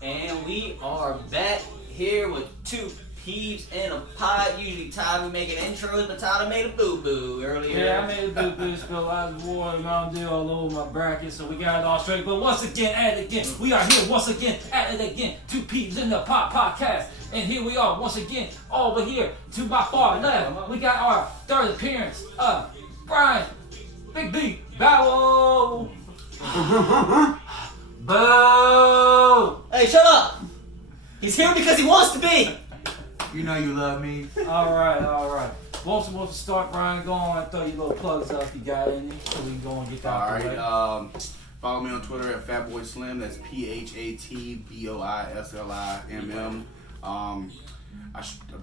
And we are back here with two peeps in a pod. Usually Tyler making intros, but Tyler made a boo-boo earlier. Yeah, I made a boo-boo, spilled a lot of water and Mountain Dew all over my bracket, so we got it all straight. But once again, at it again, we are here once again, at it again. Two peeps in the podcast. And here we are once again, over here to my far left. We got our third appearance of Bryan, Big B, Bow. Boo! Hey, shut up! He's here because he wants to be! You know you love me. Alright. Once to start, Bryan, go on and throw your little plugs up if you got any, so we can go and get that out the way. Follow me on Twitter at FatBoySlim. That's PhatBoySlimm. I'm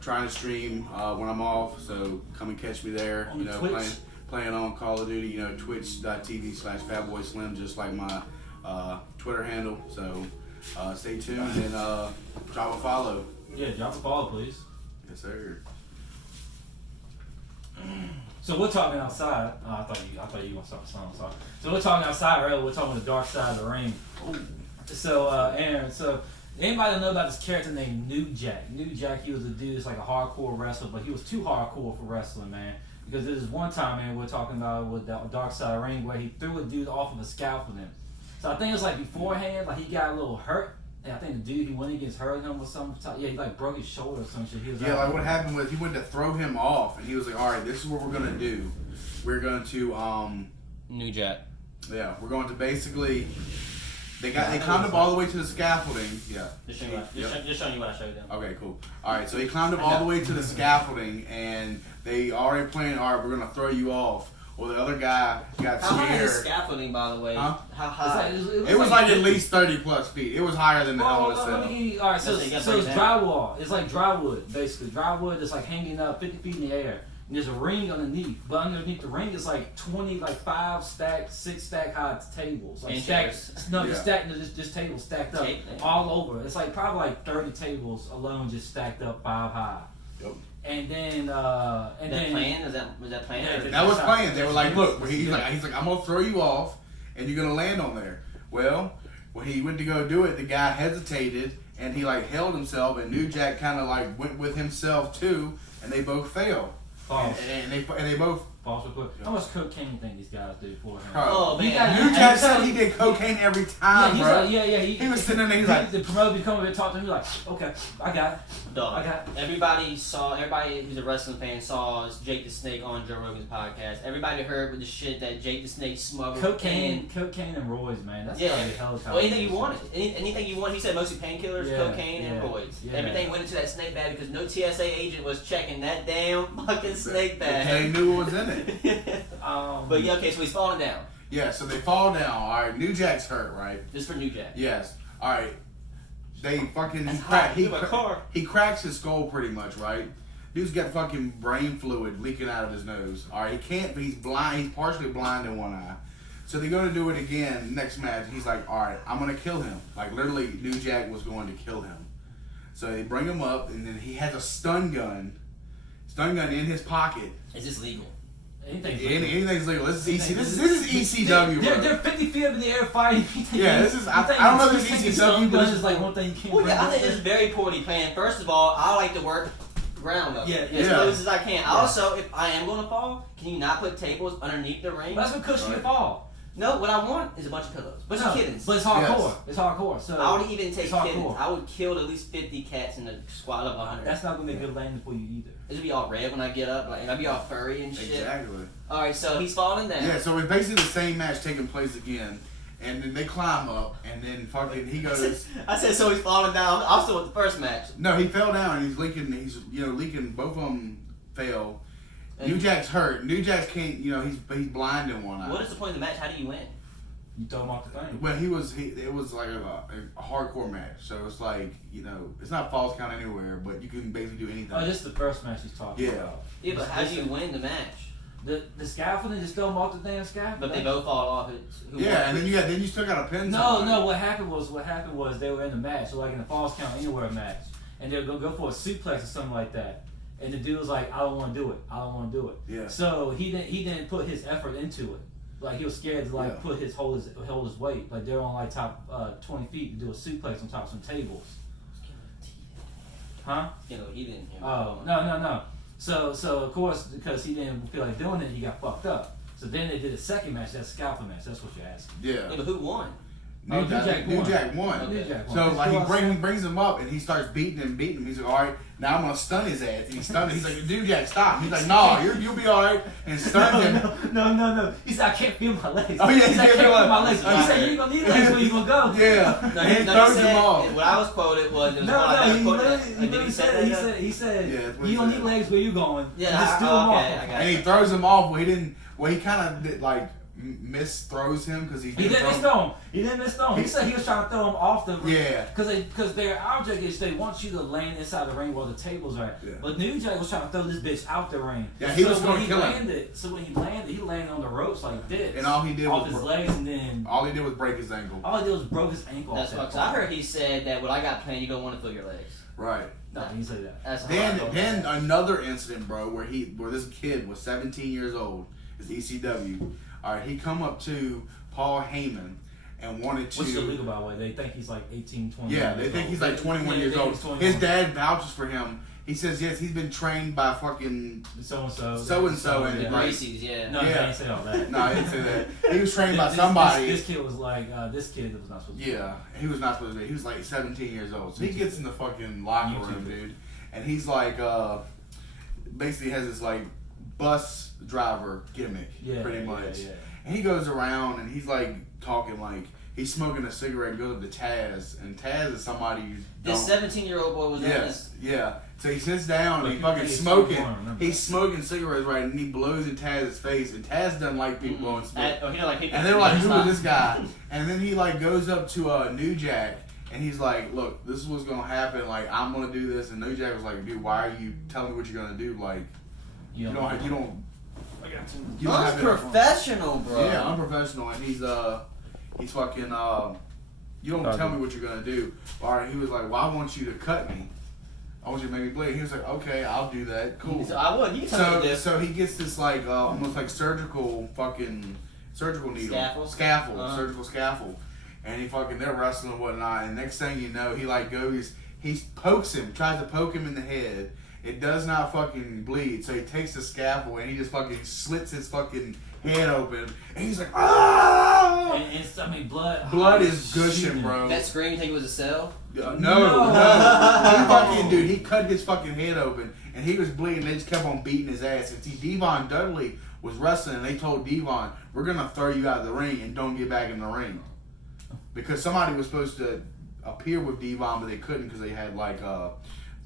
trying to stream when I'm off, so come and catch me there. On Twitch? Playing on Call of Duty. Twitch.tv/FatBoySlim, just like my Twitter handle. So stay tuned and drop a follow. Yeah, drop a follow, please. Yes, sir. So we're talking outside. I thought you were gonna start the song. Sorry. So we're talking outside, right? We're talking the dark side of the ring. Ooh. So Aaron, so anybody know about this character named New Jack? New Jack, he was a dude. It's like a hardcore wrestler, but he was too hardcore for wrestling, man. Because there was one time, man, we're talking about with the dark side of the ring where he threw a dude off of a scaffolding. So I think it was like beforehand, like he got a little hurt. And I think the dude he went against hurt him or something. Yeah, he like broke his shoulder or some shit. He was like what happened was he went to throw him off, and he was like, "All right, this is what we're gonna do. We're going to New Jack. Yeah, we're going to basically they climbed up all the way to the scaffolding. Yeah. Just showing you what I showed them. Okay, cool. All right, so he climbed up all the way to the scaffolding, and they already planned. All right, we're gonna throw you off. Well, the other guy got How scared. high is scaffolding, by the way? Huh? How high? It was like at least 30+ feet. It was higher than the hell in Alright, so it's drywall. It's like drywood, basically. Drywood that's like hanging up 50 feet in the air. And there's a ring underneath. But underneath the ring is like 5 stacked, 6 stack high tables. Like stacked. No, just tables stacked up all over. It's like probably like 30 tables alone just stacked up 5 high. Yep. And then, Was that planned? Yeah, that was planned. They were like, look, he's like, I'm gonna throw you off, and you're gonna land on there. Well, when he went to go do it, the guy hesitated, and he like held himself, and New Jack kind of like went with himself too, and they both fell. And they both. Pause real quick. How much cocaine do you think these guys do for him? Oh man, New Jack said he did cocaine every time, bro. He was sitting there, he's like, the promoter would come over and talk to him, like, okay, I got it. Dog. Everybody who's a wrestling fan saw Jake the Snake on Joe Rogan's podcast. Everybody heard with the shit that Jake the Snake smuggled. Cocaine and roids, man. That's probably hell of a anything you wanted. Anything you want. He said mostly painkillers, cocaine, and roids. Yeah. Everything went into that snake bag because no TSA agent was checking that damn fucking snake bag. They knew what was in it. But yeah, okay, so he's falling down. Yeah, so they fall down. All right, New Jack's hurt, right? This for New Jack. Yes. All right. They fucking he cracks his skull pretty much, right? Dude's got fucking brain fluid leaking out of his nose. All right, he can't. But he's blind. He's partially blind in one eye. So they're gonna do it again next match. He's like, all right, I'm gonna kill him. Like literally, New Jack was going to kill him. So they bring him up, and then he has a stun gun in his pocket. Is this legal? Anything's legal. This is ECW, bro. They're 50 feet up in the air fighting. Yeah, this is. I don't know if this is ECW, but this is like one thing you can't. Well, yeah, I think this is very poorly planned. First of all, I like to work ground level as close as I can. Yeah. Also, if I am going to fall, can you not put tables underneath the ring? That's what cushion your fall. No, what I want is a bunch of pillows. Bunch of kittens. But it's hardcore. Yes. It's hardcore. So I would even take kittens. I would kill at least 50 cats in a squad of 100. That's not going to be a good landing for you either. It'll be all red when I get up, and I'll be all furry and shit. Exactly. Alright, so he's falling down. Yeah, so it's basically the same match taking place again. and then they climb up, and then fucking he goes. I said so he's falling down. I'm still with the first match. No, he fell down. And he's leaking. He's leaking. Both of them fell. New Jack's hurt. New Jack's can't. He's blind in one eye. What is the point of the match? How do you win? You throw him off the thing. Well, it was like a hardcore match. So it's like, it's not false count anywhere, but you can basically do anything. Oh, this is the first match he's talking about. Yeah, but how do you win the match? The scaffolding, just throw him off the damn scaffolding. But they both fall off. And then you still got a pin. No. What happened was they were in the match, so like in a false count anywhere match, and they're gonna go for a suplex or something like that. And the dude was like, I don't want to do it. Yeah. So he didn't put his effort into it. Like he was scared to hold his weight. Like they're on like top 20 feet to do a suplex on top of some tables. Huh? He didn't. Oh no. So of course, because he didn't feel like doing it, he got fucked up. So then they did a second match, that scalpel match. That's what you're asking. Yeah. But who won? New Jack won. Okay. So like he brings him up and he starts beating him. He's like, all right, now I'm gonna stun his ass. And he's stunned. He's like, New Jack, stop. He's like, no, you'll be all right. And stunned him. No. He said, I can't feel my legs. Oh yeah, he said, I can't feel my legs. He said, you ain't gonna need legs. Where you gonna go? Yeah. No, he throws him off. What I was quoted was he said, you don't need legs. Where you going? Yeah, just threw him off. And he throws him off. Well, he kind of like misthrows him because he didn't misthrow him. He said he was trying to throw him off the ring. Yeah. Because their object is they want you to land inside the ring while the tables are. Yeah. But New Jack was trying to throw this bitch out the ring. Yeah, he was going to kill him. So when he landed on the ropes like this. And all he did off his legs, and then all he did was break his ankle. All he did was broke his ankle. That's what I heard. He said that what I got planned, you don't want to feel your legs. Right. No, he said that. Then another incident, bro, where this kid was 17 years old. It's ECW. All right, he come up to Paul Heyman and wanted to. Which is illegal, by the way. They think he's like 18, 20. Yeah, they think he's like 21 years old. His dad vouches for him. He says yes, he's been trained by fucking so and so, and Macy's, yeah. No, he didn't say all that. No, he didn't say that. He was trained by somebody. This kid was like, this kid was not supposed to. Yeah, he was not supposed to be. He was like 17 years old. So he gets in the fucking locker room, dude, and he's like, basically has this like bus driver gimmick, pretty much. Yeah. And he goes around and he's like talking like he's smoking a cigarette and goes up to Taz, and Taz is somebody you This 17-year-old boy was doing this. Yeah. So he sits down and he's fucking smoking. He's smoking cigarettes, right, and he blows in Taz's face, and Taz doesn't like people blowing smoke. He don't like people. And they're like, who is this guy? And then he like goes up to New Jack and he's like, look, this is what's gonna happen. Like, I'm gonna do this. And New Jack was like, dude, why are you telling me what you're gonna do? Like, you don't. I got you. Unprofessional, bro. Yeah, unprofessional, and he's fucking you don't tell me what you're gonna do. All right, he was like, well, I want you to cut me. I want you to make me bleed. He was like, okay, I'll do that. Cool. So I would. You tell me this. So he gets this like almost like surgical needle, scaffold, surgical scaffold, and they're wrestling and whatnot. And next thing you know, he like he pokes him, tries to poke him in the head. It does not fucking bleed, so he takes the scaffold and he just fucking slits his fucking head open, and he's like, ah! And blood is gushing, bro. That scream, you think it was a cell? No. He cut his fucking head open, and he was bleeding. They just kept on beating his ass. And see, Devon Dudley was wrestling, and they told Devon, we're gonna throw you out of the ring and don't get back in the ring, because somebody was supposed to appear with Devon, but they couldn't because they had like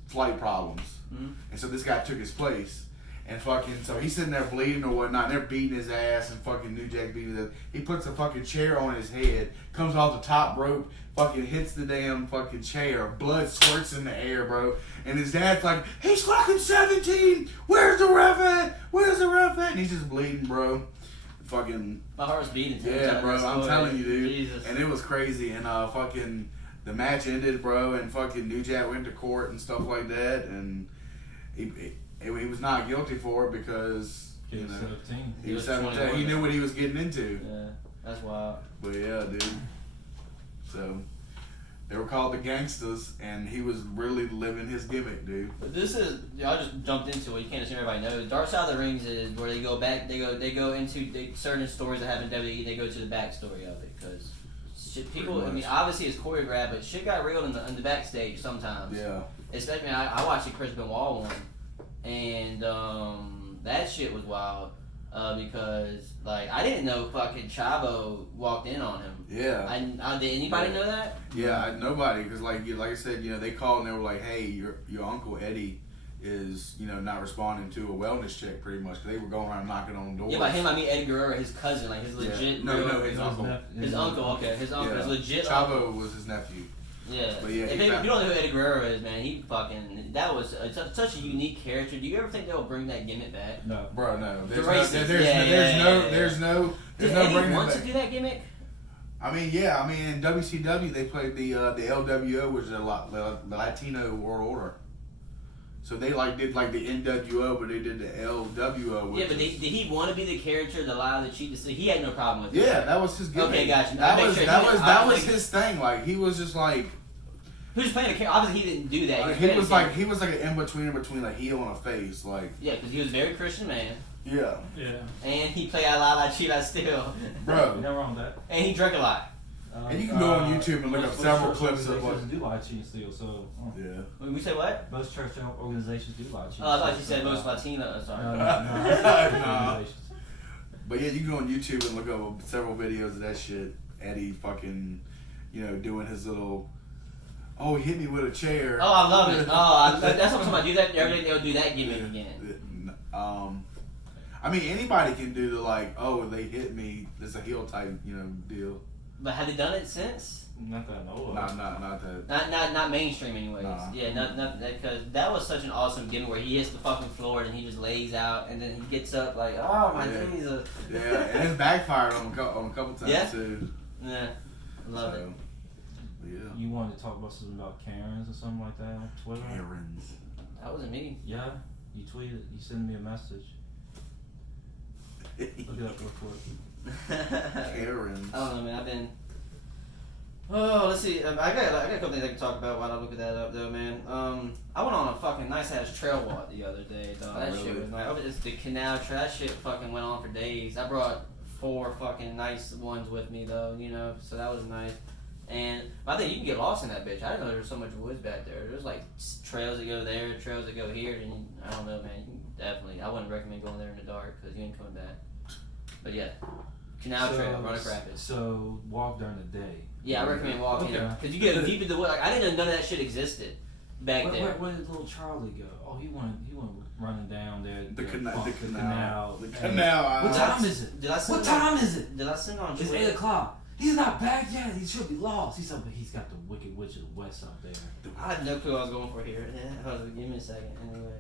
flight problems. Mm-hmm. And so this guy took his place, and so he's sitting there bleeding or whatnot, and they're beating his ass, and fucking New Jack beating his ass. He puts a fucking chair on his head, comes off the top rope, fucking hits the damn fucking chair, blood squirts in the air, bro. And his dad's like, he's fucking 17, where's the ref at? And he's just bleeding, bro. Fucking my heart's beating. Yeah, bro, I'm telling you, dude. Jesus. And it was crazy, and fucking the match ended, bro, and fucking New Jack went to court and stuff like that, and he was not guilty for it because he was 17. He was 17. He knew what he was getting into. Yeah, that's wild. But yeah, dude. So they were called the Gangsters, and he was really living his gimmick, dude. But this is, I just jumped into it. You can't assume everybody knows. Dark Side of the Rings is where they go back. They go into certain stories that happen in WWE. They go to the backstory of it because people. I mean, obviously it's choreographed, but shit got real in the backstage sometimes. Yeah. Especially, I watched the Chris Benoit one, and that shit was wild. because like I didn't know fucking Chavo walked in on him. Yeah. Did anybody know that? Yeah, nobody, because like I said, they called and they were like, hey, your uncle Eddie is not responding to a wellness check pretty much, because they were going around knocking on doors. Yeah, by him I mean Eddie Guerrero, his cousin, like his legit. No, his uncle. His uncle, okay, his uncle, his legit. Chavo was his nephew. Yeah. But yeah, if you don't know who Eddie Guerrero is, man, that was such a unique character. Do you ever think they'll bring that gimmick back? No, bro, no. There's no Did Eddie want to do that gimmick? I mean, yeah. I mean, in WCW they played the LWO, which is the Latino World Order. So they did the NWO, but they did the LWO. Yeah, but did he want to be the character, the lie, the cheat? He had no problem with it. Yeah, that was his gimmick. Okay, gotcha. That was his thing. Like he was just like. He was playing a character. Obviously, he didn't do that. He was like an in between a heel and a face. Like. Yeah, because he was a very Christian man. Yeah. Yeah. And he played a lie, cheat, I steal. Bro. Nothing wrong with that. And he drank a lot. And you can go on YouTube and look up several clips of what. Do lie, cheat, and steal. So. Yeah. When we say what? Most church organizations do lie, cheat. Oh, I thought you said most Latino. Sorry. No. But yeah, you can go on YouTube and look up several videos of that shit. Eddie fucking, doing his little. Oh, he hit me with a chair. Oh, I love it. Oh, that's what I'm talking about. Do that. Every day they'll do that gimmick again. I mean, anybody can do the they hit me. It's a heel type, deal. But have they done it since? Not that I know of. Not that. Not mainstream, anyways. Nah. Yeah, not because that was such an awesome gimmick where he hits the fucking floor and he just lays out and then he gets up like, oh my Jesus. Yeah, and it's backfired on a couple times too. Yeah, I love it. Yeah. You wanted to talk about something about Karens or something like that on Twitter? Karens. That wasn't me. Yeah, you tweeted. You sent me a message. Look it up real quick. Karens. I don't know, man. I've been. Oh, let's see. I got a couple things I can talk about while I look at that up, though, man. I went on a fucking nice ass trail walk the other day, dog. That shit was nice. It's the canal trail. That shit fucking went on for days. I brought 4 fucking nice ones with me, though. So that was nice. And I think you can get lost in that bitch. I didn't know there was so much woods back there. There's like trails that go there, trails that go here. And I don't know, man. You can definitely. I wouldn't recommend going there in the dark because you ain't coming back. But yeah, canal trail, Roanoke Rapids. So walk during the day. Yeah, I recommend walking because you get deep into the wood. Like I didn't know none of that shit existed back there. Where did little Charlie go? Oh, he went running down there. The canal. The canal. What time is it? What time is it? Did I send on? It's 8 o'clock. He's not back yet. He should be lost. He said, but he's got the Wicked Witch of the West out there. I had no clue what I was going for here. Give me a second. Anyways,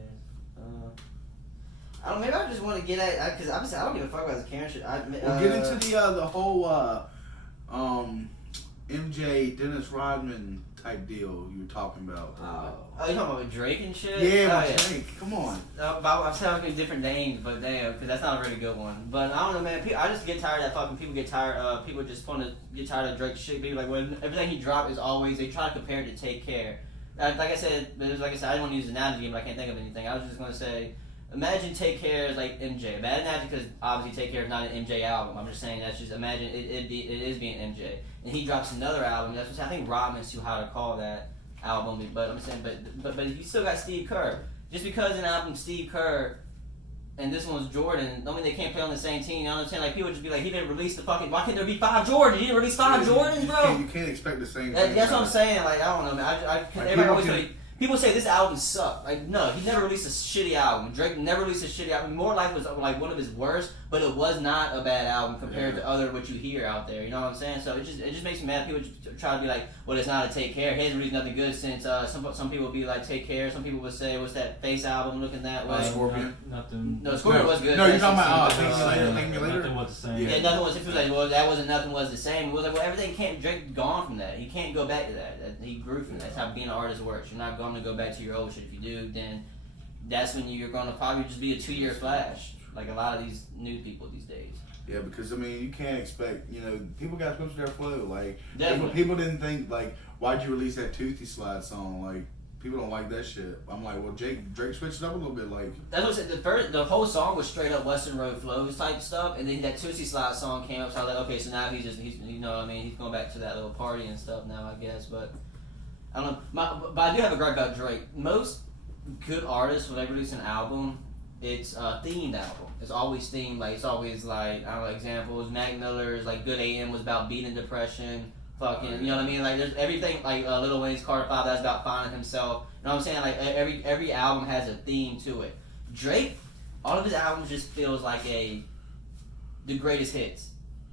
I don't. Maybe I just want to get at because obviously I don't give a fuck about this Karen shit. We'll get into the whole MJ Dennis Rodman type deal you were talking about. Oh, you talking about with Drake and shit? Yeah, Drake. Come on. I'm talking different names, but damn, because that's not a really good one. But I don't know, man. I just get tired of that fucking. People get tired. People just want to get tired of Drake's shit. People like when everything he dropped is always they try to compare it to Take Care. Like I said, I didn't want to use an analogy, but I can't think of anything. I was just gonna say. Imagine Take Care is like MJ. Bad analogy because obviously Take Care is not an MJ album. I'm just saying that's just imagine it is being MJ. And he drops another album. That's what I think Rodman's too high to call that album. But I'm saying, but you still got Steve Kerr. Just because an album Steve Kerr and this one's Jordan, don't mean they can't play on the same team. You know what I'm saying? Like people just be like, he didn't release the fucking. Why can't there be 5 Jordans? He didn't release 5 Jordans, bro. You can't expect the same. That's what I'm saying. Like I don't know, man. Everybody always say. People say this album sucked. Like, no, he never released a shitty album. Drake never released a shitty album. More Life was like one of his worst, but it was not a bad album compared to other what you hear out there. You know what I'm saying? So it just makes me mad. People just try to be like, well, it's not a Take Care. He hasn't released nothing good since. Some people would be like Take Care. Some people would say, what's that Face album looking that way? Scorpion. Nothing. No, Scorpion was good. No, you're talking about Think Me Later. Nothing was the same. Yeah, nothing was. It was like, well, that wasn't nothing was the same. It was like, well, everything can't. Drake gone from that. He can't go back to that. He grew from that. That's how being an artist works. You're not going to go back to your old shit. If you do, then that's when you're going to probably just be a 2-year flash, like a lot of these new people these days. Yeah, because I mean, you can't expect. People got to push their flow. Like Definitely. people didn't think like, why'd you release that Toothy Slide song? Like people don't like that shit. I'm like, well, Drake switched it up a little bit. Like that's what I said. The whole song was straight up Western Road flows type stuff, and then that Tootsie Slide song came up. So I was like, okay, so now he's you know what I mean, he's going back to that little party and stuff now, I guess. But I don't know. But I do have a gripe about Drake. Most good artists, when they release an album, it's a themed album. It's always themed. Like it's always like I don't know examples. Mac Miller's like Good AM was about beating depression. Fucking, you know what I mean? Like there's everything. Like Lil Wayne's Carter 5, that's about finding himself. You know what I'm saying? Like every album has a theme to it. Drake, all of his albums just feels like the greatest hits.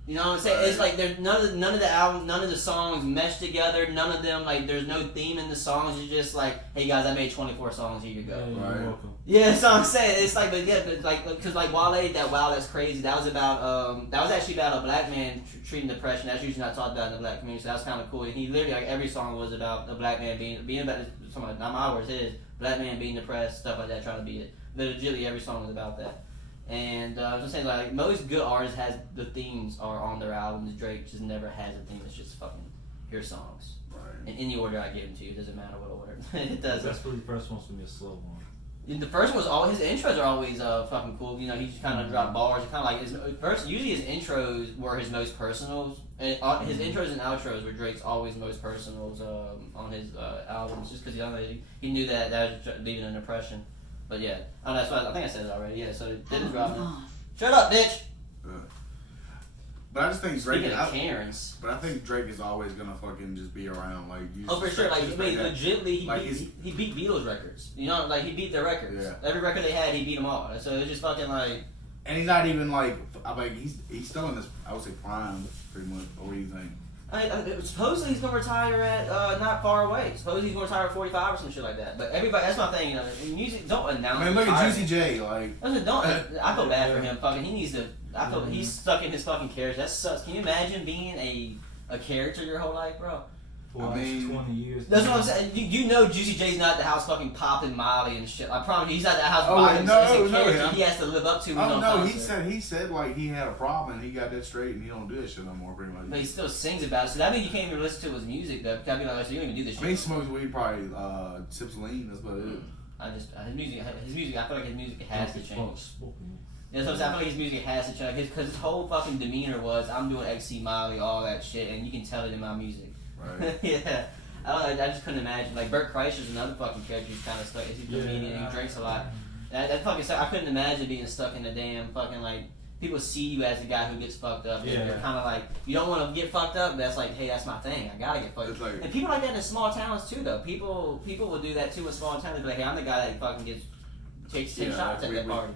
You know what I'm saying? It's like there's none of the album, none of the songs mesh together. None of them like there's no theme in the songs. It's just like, hey guys, I made 24 songs. Here you go. Yeah, Right. you're welcome. Yeah, that's what I'm saying. It's like, but like, because like Wale, that Wow, That's Crazy. That was about that was actually about a black man treating depression. That's usually not talked about in the black community. So that's kind of cool. And he literally like every song was about a black man being about something. Not my words, his black man being depressed, stuff like that, trying to beat it. Literally every song was about that. And I was just saying, like, most good artists has the themes are on their albums. Drake just never has a theme. It's just fucking here's songs. Right. In any order I give them to you, it doesn't matter what order. It doesn't. That's really the first one's gonna be a slow one. And the first one was all his intros are always fucking cool. You know, he just kind of dropped bars. Kind of like his first. Usually his intros were his most personals. And his intros and outros were Drake's always most personals on his albums, just because he knew that was leaving an impression. But yeah, that's why I think I said it already. Yeah, so it didn't drop it. Shut up, bitch. But I just think Drake. Speaking of Karens. But I think Drake is always gonna fucking just be around. Like, for sure. Like, I mean, legitimately, like he beat Beatles records. You know, like he beat their records. Yeah. Every record they had, he beat them all. So it's just fucking like. And he's not even like. I mean, he's still in this. I would say prime, pretty much. What do you think? Supposedly he's gonna retire at not far away. Supposedly he's gonna retire at 45 or some shit like that. But everybody, that's my thing. You know, music don't announce. I mean, look at retirement. Juicy J. Like, I feel bad for him. Fucking, he needs to. I feel he's stuck in his fucking character. That sucks. Can you imagine being a character your whole life, bro? For 20 years. That's what I'm saying. You know, Juicy J's not at the house fucking popping Molly and shit. I promise you, he's not at the house by himself. It's a character he has to live up to. Oh no, he said like he had a problem and he got that straight and he don't do that shit no more, pretty much. But he still sings about it. So that means you can't even listen to his music though. Because I'd be like, so you don't even do this shit. I mean, he smokes weed, probably sips lean. That's about it. I just his music. I feel like his music has to change. Yeah, so I feel like his music has to change because his whole fucking demeanor was I'm doing XC Molly, all that shit, and you can tell it in my music. Right. Yeah. I just couldn't imagine. Like Bert Kreischer's another fucking character who's kind of stuck. He's a comedian and he drinks a lot. That fucking sucks. I couldn't imagine being stuck in a damn fucking like people see you as the guy who gets fucked up. Yeah. You're kind of like you don't want to get fucked up. But that's like, hey, that's my thing. I gotta get fucked up. Like, and people like that in small towns too, though. People will do that too in small towns. They'll be like, hey, I'm the guy that fucking takes shots at that party.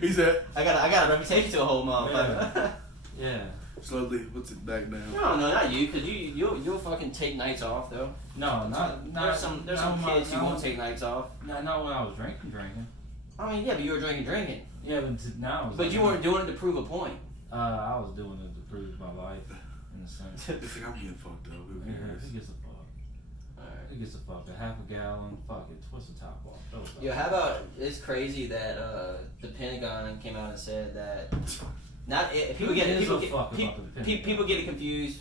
He said, I got a reputation to a whole motherfucker. Yeah. Slowly puts it back down. No, not you, because you'll fucking take nights off though. No, there's some kids who won't take nights off. Not when I was drinking. I mean, yeah, but you were drinking. Yeah, but now. But you weren't doing it to prove a point. I was doing it to prove my life, in a sense. It's like I'm getting fucked up. Who cares? Who gives a fuck? Alright. Who gives a fuck? A half a gallon? Fuck it. What's the top off? Yo, how about it's crazy that the Pentagon came out and said that. People get it confused.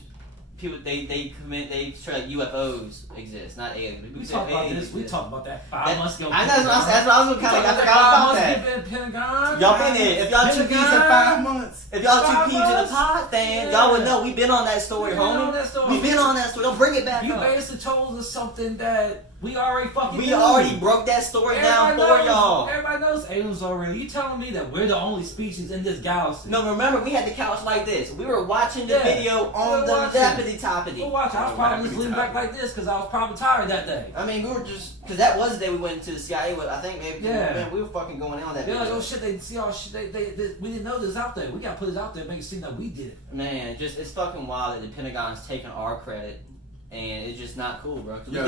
People they say like UFOs exist, not aliens. We talked about this. We talked about that 5 months ago. That's what I was kind of. I forgot about that. Pentagon. Y'all been there. If y'all 2 peas in 5 months, if y'all 2 peas in a pod, fan, y'all would know. We've been on that story, homie. We've been on that story. Don't bring it back. You up. basically told us something that we already fucking. We already broke that story down for y'all. Everybody knows aliens already. You telling me that we're the only species in this galaxy? No, remember we had the couch like this. We were watching the video on the Deputy Toppity. We're watching. I was probably just leaning back like this because I was probably tired that day. I mean, we were just because that was the day we went into the CIA with. I think maybe man, we were fucking going in on that. They're like, oh shit, they see all shit. They we didn't know this out there. We gotta put this out there, make it seem like we did it. Man, it's fucking wild that the Pentagon's taking our credit. And it's just not cool, bro. Yeah,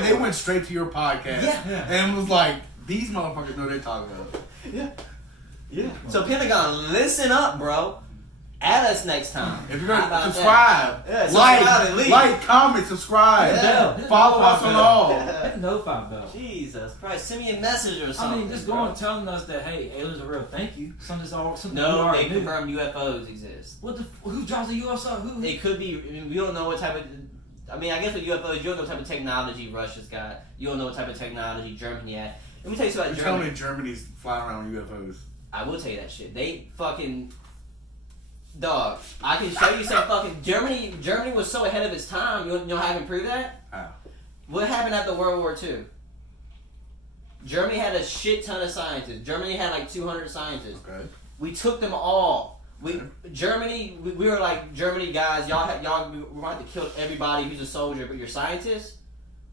they went straight to your podcast and was like, these motherfuckers know they're talking about. Yeah. So Pentagon, listen up, bro. Add us next time. If you're gonna subscribe, like, comment, subscribe, follow us on all. Hit the notify bell. Jesus Christ, send me a message or something. I mean, just going telling us that hey, aliens are real. Thank you. No, they confirmed UFOs exist. Who drives a UFO? Who? It could be. I mean, we don't know what type of. I mean, I guess with UFOs, you don't know what type of technology Russia's got. You don't know what type of technology Germany had. Let me tell you something about Germany. Tell me Germany's flying around with UFOs. I will tell you that shit. They fucking dog. I can show you some fucking Germany. Germany was so ahead of its time. You know how I can prove that? How? What happened after World War II? Germany had a shit ton of scientists. Germany had like 200 scientists. Okay. We took them all. Germany, we were like, Germany guys, we want to kill everybody who's a soldier, but your scientists,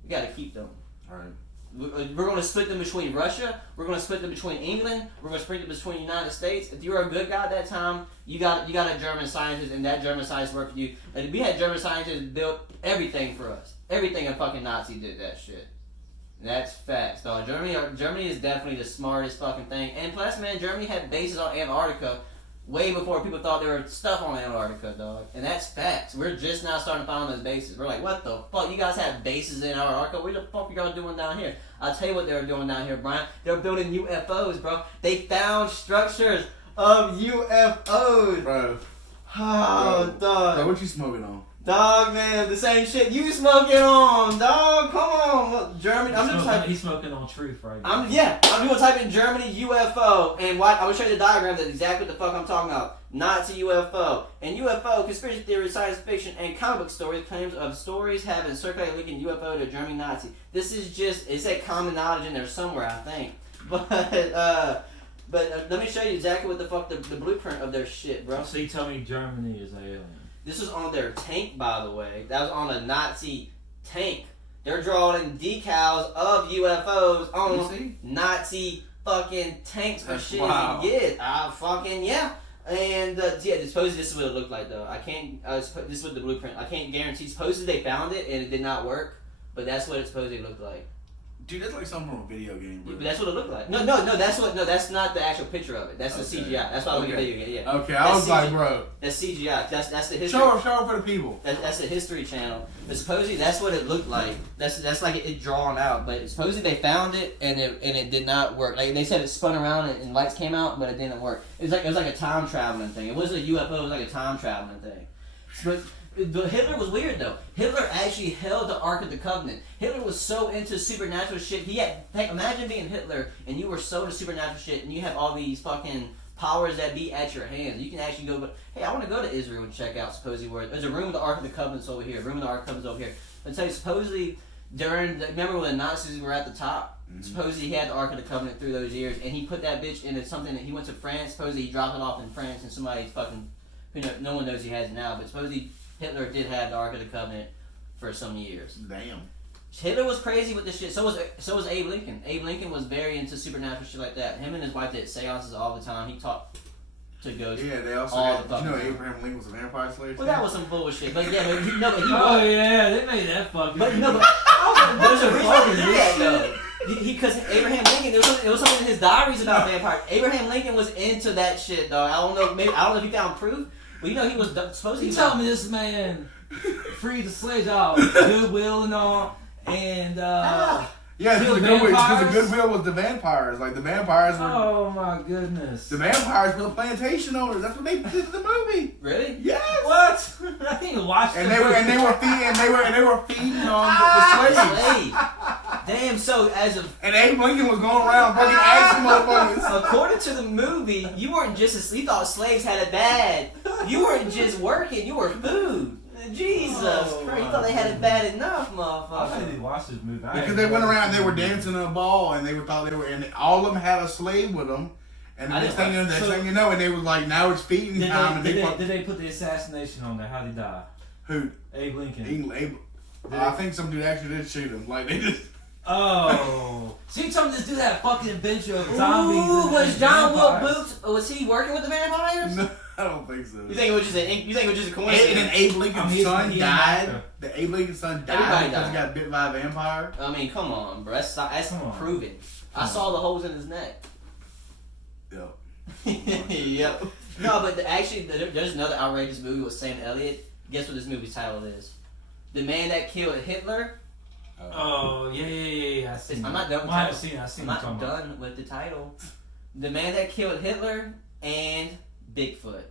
we got to keep them. All right. We're going to split them between Russia. We're going to split them between England. We're going to split them between the United States. If you were a good guy at that time, you got a German scientist, and that German scientist worked for you. And we had German scientists built everything for us. Everything a fucking Nazi did that shit. And that's facts, dog. Germany is definitely the smartest fucking thing. And plus, man, Germany had bases on Antarctica way before people thought there was stuff on Antarctica, dog. And that's facts. We're just now starting to find those bases. We're like, what the fuck? You guys have bases in Antarctica? What the fuck are y'all doing down here? I'll tell you what they were doing down here, Brian. They were building UFOs, bro. They found structures of UFOs. Bro. Oh, dog. Bro, what you smoking on? Dog, man, the same shit you smoking on, dog. Come on, look, Germany. I'm just typing. He's smoking on truth right now. I'm gonna type in Germany UFO and watch. I will show you the diagram. That's exactly what the fuck I'm talking about. Nazi UFO and UFO conspiracy theory, science fiction, and comic book stories. Claims of stories having circulated linking UFO to German Nazi. This is it's a common knowledge in there somewhere, I think. But let me show you exactly what the fuck the blueprint of their shit, bro. So you tell me Germany is alien. This was on their tank, by the way. That was on a Nazi tank. They're drawing decals of UFOs on Nazi fucking tanks for shit. Wow. Yeah. And supposedly this is what it looked like, though. I can't. This is what the blueprint. I can't guarantee. Supposedly they found it and it did not work, but that's what it supposedly looked like. Dude, that's like something from a video game, bro. But that's what it looked like. No, that's not the actual picture of it. That's the CGI. That's why I look at video game. Yeah. Okay, I was like, bro. That's CGI. That's the history. Show up for the people. That's the History Channel. But supposedly that's what it looked like. That's like it drawn out. But supposedly they found it and it did not work. Like they said, it spun around and lights came out, but it didn't work. It was like a time traveling thing. It wasn't a UFO. It was like a time traveling thing. But Hitler was weird though. Hitler actually held the Ark of the Covenant. Hitler was so into supernatural shit. Imagine being Hitler and you were so into supernatural shit and you have all these fucking powers that be at your hands. You can actually go, but hey, I want to go to Israel and check out supposedly where there's a room with the Ark of the Covenant's over here. Room with the Ark of the Covenant's over here. But tell you, supposedly remember when the Nazis were at the top? Mm-hmm. Supposedly he had the Ark of the Covenant through those years, and he put that bitch into something that he went to France. Supposedly he dropped it off in France, and somebody's fucking, no one knows he has it now. But supposedly Hitler did have the Ark of the Covenant for some years. Damn. Hitler was crazy with this shit. So was Abe Lincoln. Abe Lincoln was very into supernatural shit like that. Him and his wife did seances all the time. He talked to ghosts. Yeah, they also had, did you know Abraham Lincoln was a vampire slave? Well, that was some bullshit. But yeah, but he oh yeah, they made that fucking. But there's a reason to do that though. Because Abraham Lincoln, it was something in his diaries about vampires. Abraham Lincoln was into that shit, dog. I don't know if you found proof. Well, he was supposed to. You tell me this man freed the slaves out, goodwill and all, and yeah, because the goodwill was the vampires. Like the vampires were. Oh my goodness. The vampires were the plantation owners. That's what they did in the movie. Really? Yes. What? I didn't watch. And they were feeding on the slaves. Damn. So and Abe Lincoln was going around fucking asking motherfuckers. According to the movie, you weren't just you thought slaves had it bad. You weren't just working. You were food. Jesus Christ! You thought they had it bad enough, motherfucker. I didn't watch this movie. Because they went around, they were dancing in a ball, and and all of them had a slave with them. And the next thing you know, and they was like, now it's feeding time. Did they put the assassination on there? How did he die? Who? Abe Lincoln. I think some dude actually did shoot him. Like they just. Oh, so you told me this dude had a fucking adventure of zombies. Ooh, was John Wilkes Booth? Was he working with the vampires? No, I don't think so. You think it was just a coincidence? And then Abe Lincoln's son died. The Abe Lincoln's son died because he got bit by a vampire. I mean, come on, bro. That's proven. I saw the holes in his neck. Yep. Yep. No, but actually, there's another outrageous movie with Sam Elliott. Guess what this movie's title is? The Man That Killed Hitler. Oh yeah. I'm not done with I haven't seen it. I'm not done with the title. The Man That Killed Hitler and Bigfoot.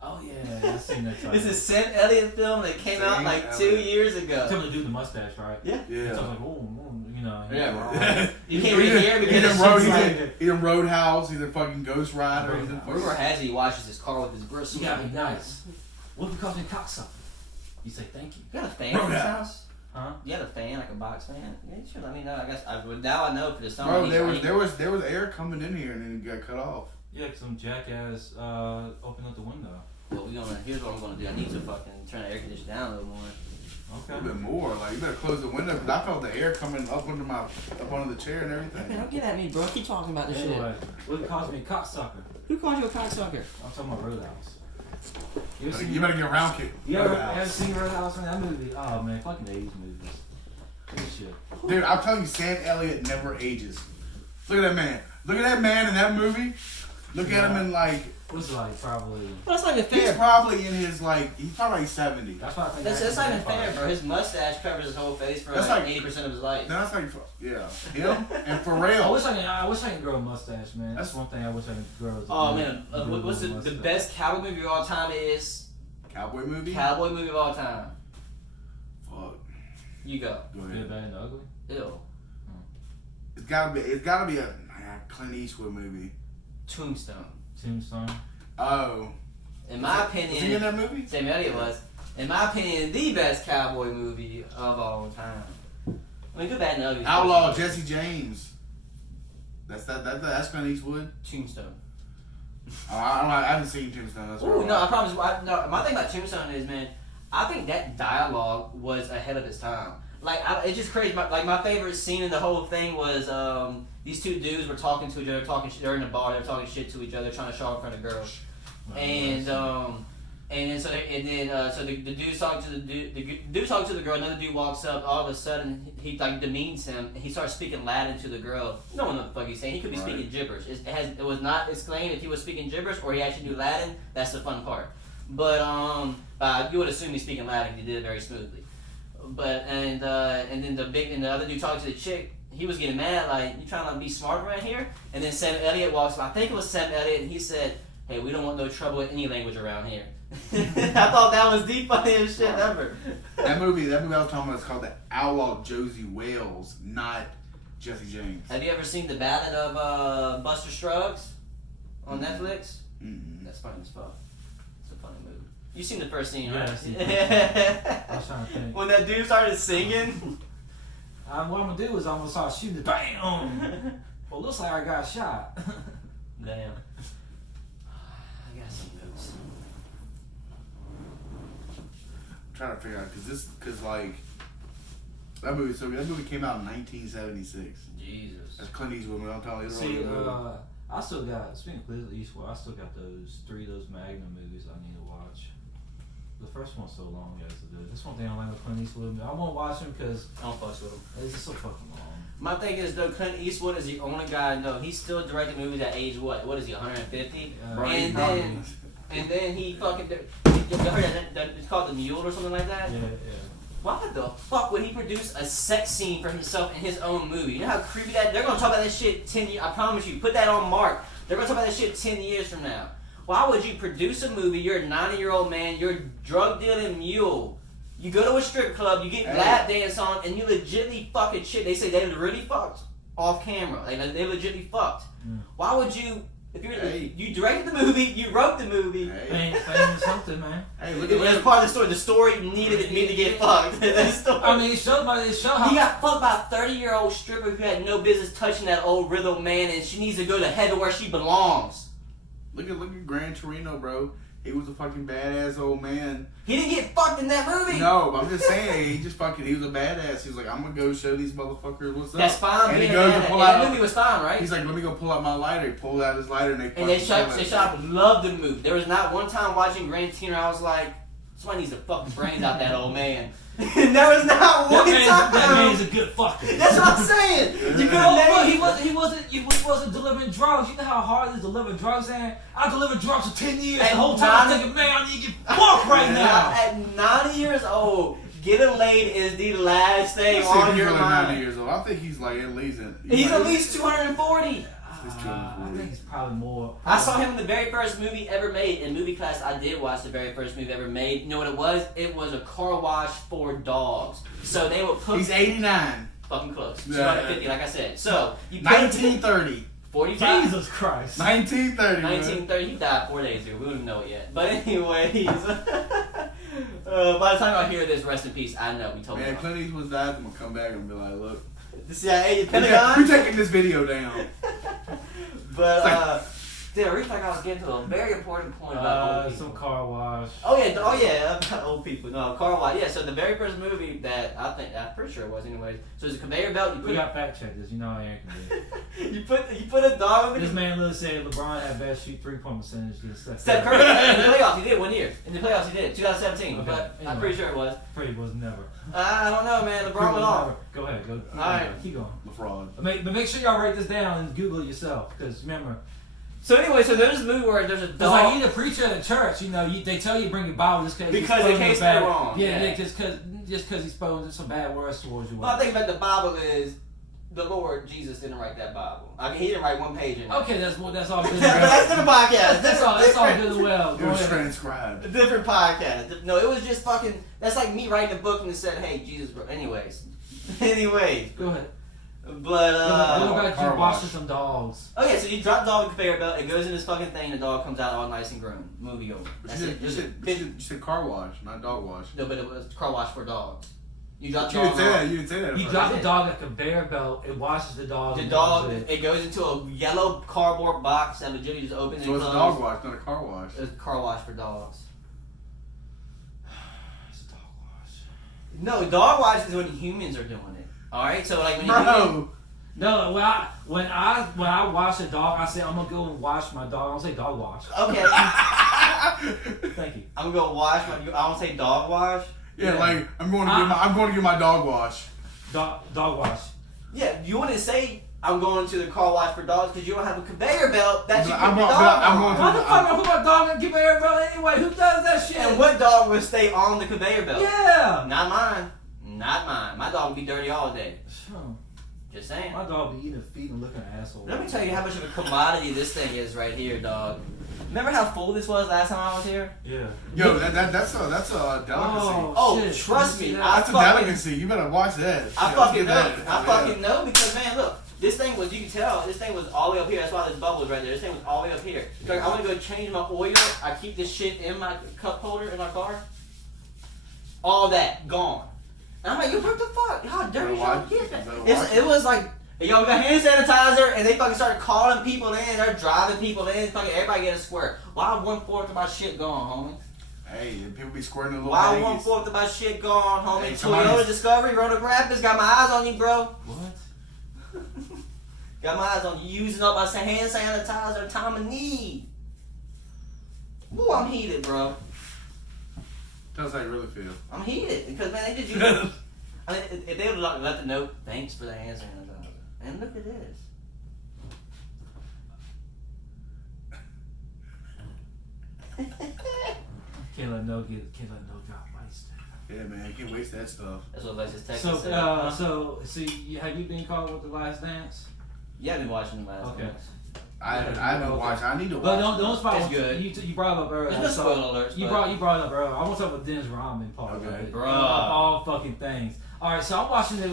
Oh yeah, I've seen that title. This is Sam Elliott film that came out like 2 years ago. Tell me the dude with the mustache, right? Yeah. So I was like, oh, you know. Yeah. You can't really hear because he's in Roadhouse. He's a fucking Ghost Rider. Rumor has it he washes his car with his bristle. You gotta be nice. What if he calls me cocksucker? You say thank you. You got a fan in his house? Huh? You had a fan, like a box fan? Yeah, you should let me know. I guess now I know for the summer. Bro, there was air coming in here and then it got cut off. Yeah, 'cause some jackass opened up the window. Well, here's what I'm gonna do. I need to fucking turn the air conditioner down a little more. Okay. A little bit more. Like, you better close the window because I felt the air coming up under the chair and everything. Man, don't get at me, bro. Keep talking about this shit. Anyway, what calls me a cocksucker? Who called you a cocksucker? I'm talking about Roadhouse. You better get round kicked. You ever seen Roadhouse in that movie? Oh man, fucking 80s movies. Good shit. Dude, I'm telling you, Sam Elliott never ages. Look at that man. Look at that man in that movie. Look at him in like. What's it like? Probably. Well, that's not even fair. He's probably in his like. He's probably like 70. That's why I think. That's not even fair, bro. His mustache covers his whole face for That's like like 80% of his life. That's like him and Pharrell. I wish I could grow a mustache, man. That's one thing I wish I could grow. Oh man, what's the best cowboy movie of all time is? Cowboy movie? Cowboy movie of all time. Fuck. You go. Go Good, ahead. bad, and ugly. Ew. It's gotta be a Clint Eastwood movie. Tombstone. Tombstone. Oh. In my Was he in opinion, that movie? Sam Elliott was. In my opinion, the best cowboy movie of all time. I mean, Good, Bad, and Ugly. Outlaw Jesse James. That's Clint Eastwood. Tombstone. I haven't seen Tombstone. That's Ooh, no, I promise. No, my thing about Tombstone is, man, I think that dialogue was ahead of its time. Like, it's just crazy. My favorite scene in the whole thing was these two dudes were talking to each other, they're in a bar, they're talking shit to each other, trying to show off in front of girls, and then so the dude's talking to the dude's talking to the girl. Another dude walks up. All of a sudden, he like demeans him, and he starts speaking Latin to the girl. No one knows what the fuck he's saying. He could be speaking gibberish. It was not explained if he was speaking gibberish or he actually knew Latin. That's the fun part. But you would assume he's speaking Latin. He did it very smoothly. But and then the other dude talking to the chick. He was getting mad, like, you trying to be smart around here? And then Sam Elliott walks by. I think it was Sam Elliott, and he said, "Hey, we don't want no trouble with any language around here." I thought that was the funniest shit ever. That movie I was talking about is called The Outlaw Josie Wales, not Jesse James. Have you ever seen The Ballad of Buster Scruggs on Netflix? Mm-hmm. That's funny as fuck. It's a funny movie. You seen the first scene, Yeah, right? I seen it. I was trying to think. When that dude started singing. What I'm gonna do is I'm gonna start shooting it. Bam! Well, looks like I got shot. Damn. I got some notes. I'm trying to figure out because like that movie came out in 1976. Jesus. That's Clint Eastwood. I'm telling you. See, I still got, speaking of Clint Eastwood, I still got those Magnum movies I need to watch. The first one's so long, guys. That's one thing I like with Clint Eastwood. I won't watch him because I don't fuss with him. it's just so fucking long. My thing is, though, Clint Eastwood is the only guy I know. He's still directing movies at age what? What is he, 150? And then he fucking. It's called The Mule or something like that? Yeah. Why the fuck would he produce a sex scene for himself in his own movie? You know how creepy that. They're gonna talk about that shit 10 years. I promise you. Put that on mark. They're gonna talk about that shit 10 years from now. Why would you produce a movie? You're a 90-year-old man. You're a drug dealing mule. You go to a strip club. You get lap dance on, and you legitly fucking shit. They say they really fucked off camera. They legitly fucked. Why would you? If you directed the movie, you wrote the movie. Fame is something, man. Hey, look It was at part of the story. The story needed me to get fucked. I mean, it showed how He got fucked by a 30-year-old stripper who had no business touching that old riddle man, and she needs to go to heaven where she belongs. Look at Gran Torino, bro. He was a fucking badass old man. He didn't get fucked in that movie. No, but I'm just saying, he was a badass. He was like, I'm gonna go show these motherfuckers what's up. That's fine. And he goes to pull that out. movie was fine, right? He's like, let me go pull out my lighter. He pulled out his lighter and And they shot. Loved the movie. There was not one time watching Gran Torino I was like, somebody needs to fuck the brains out that old man. And there was not one time. That man's a good fucker. That's what I'm saying. You He wasn't delivering drugs. You know how hard it is to deliver drugs, man? I delivered drugs for 10 years. At The whole time I'm 90 thinking, man, I need to get fucked right now. At 90 years old, getting laid is the last thing He's on your like mind. 90 years old. I think he's like at least. He's at least 240. I think it's probably more. I saw him in the very first movie ever made. In movie class, I did watch the very first movie ever made. You know what it was? It was a car wash for dogs. So they would put... He's 89. Fucking close. Yeah. 250, like I said. So, you put 1930. 45. Jesus Christ. 1930. 1930. He died 4 days ago. We don't even know it yet. But anyways... By the time I hear this, rest in peace. I know we told Man, him. Clint Eastwood dies. I'm gonna come back and be like, look, The CIA, the we're Pentagon. taking this video down. But dude, I really think I was getting to a very important point about old people. Some car wash. Oh yeah, about old people. No, car wash. Yeah, so the very first movie that I'm pretty sure it was anyways. So it's a conveyor belt. We got fact checkers. You know how Aaron can do. you put a dog on the. This man literally said LeBron had best shoot 3-point percentage. Steph Curry in the playoffs. He did 1 year. In the playoffs, he did 2017. Okay, But anyway. I'm pretty sure it was. Pretty was never. I don't know, man. LeBron went off. Go ahead. Go. Alright. Keep going. The fraud. But make sure y'all write this down and Google it yourself. Because remember. So anyway, so there's a movie where there's a It's dog. like you're the preacher at a church, you know, they tell you to bring your Bible just Because in case they're wrong. Yeah, just because he's spoken some bad words towards you. Well, I think about the Bible is the Lord Jesus didn't write that Bible. I mean, he didn't write one page in it. Okay, that's all good. But And that's well. different podcast. That's all good and well. It Go was ahead. transcribed. Different podcast. No, it was just fucking. That's like me writing a book and it said, "Hey, Jesus." Anyways, Go ahead. but What about car you wash. washing some dogs? okay, so you drop the dog in the conveyor belt. It goes in this fucking thing. The dog comes out all nice and groomed. Movie over. But That's you, it. you said car wash, not dog wash. No, but it was car wash for dogs. You drop You the didn't say dog. that. You didn't say that. You first. drop the dog at a conveyor belt, it washes the dog. The and dog, goes in. it goes into a yellow cardboard box that legitimately just opens So and it's a closes. dog wash, not a car wash. It's a car wash for dogs. It's a dog wash. No, dog wash is when humans are doing it. All right, so like when you Bro, No, when I wash a dog, I say I'm gonna go and wash my dog. I don't say dog wash. okay, Thank you. I'm gonna go wash. I don't say dog wash. yeah, Yeah. like I'm going to get my dog wash. Dog wash. Yeah, you wouldn't say I'm going to the car wash for dogs because you don't have a conveyor belt that you I'm put the going- dog I'm on. going Why the fuck I put my dog in the conveyor belt anyway? Who does that shit? And what dog would stay on the conveyor belt? Yeah. Not mine. Not mine. My dog would be dirty all day. Sure. Just saying. My dog be eating feet and looking at asshole. Let me tell you how much of a commodity this thing is right here, dog. Remember how full this was last time I was here? Yeah. Yo, that's a delicacy. Oh, shit. trust me, Yeah. I That's a fucking- delicacy. You better watch that. I Shit, fucking know. let's get that. I fucking know because man, look, this thing was. You can tell this thing was all the way up here. That's why there's bubbles right there. This thing was all the way up here. Like, I want to go change my oil. I keep this shit in my cup holder in my car. All that gone. And I'm like, yo, what the fuck? How dirty Better y'all watch- get that? better It's- watch It was like. Yo, we got hand sanitizer, and they fucking started calling people in. They're driving people in. Fucking everybody get a square. Why 1/4 of my shit gone, Hey, people be squirting a homie? little Why baggies. 1/4 of my shit gone, homie? Hey, Toyota somebody's- Discovery, Roanoke Rapids, got my eyes on you, bro. What? Got my eyes on you. Using up my hand sanitizer, time of need. Ooh, I'm heated, bro. Tell us how you really feel. I'm heated because man, they just use. I mean, if they would have let the note, thanks for the hand sanitizer. And look at this. Can't let no drop ice. Yeah, man, you can't waste that stuff. That's what Alexis texted So, said. have you been caught with the last dance? Yeah, I've been watching the last Okay. ones. I haven't watched. I need to watch. But don't spot. It's good. You brought up earlier. There's no spoiler alerts. You but- brought it up earlier. I want to talk about Dennis Rodman part of Okay. it. Bruh. All fucking things. All right, so I'm watching it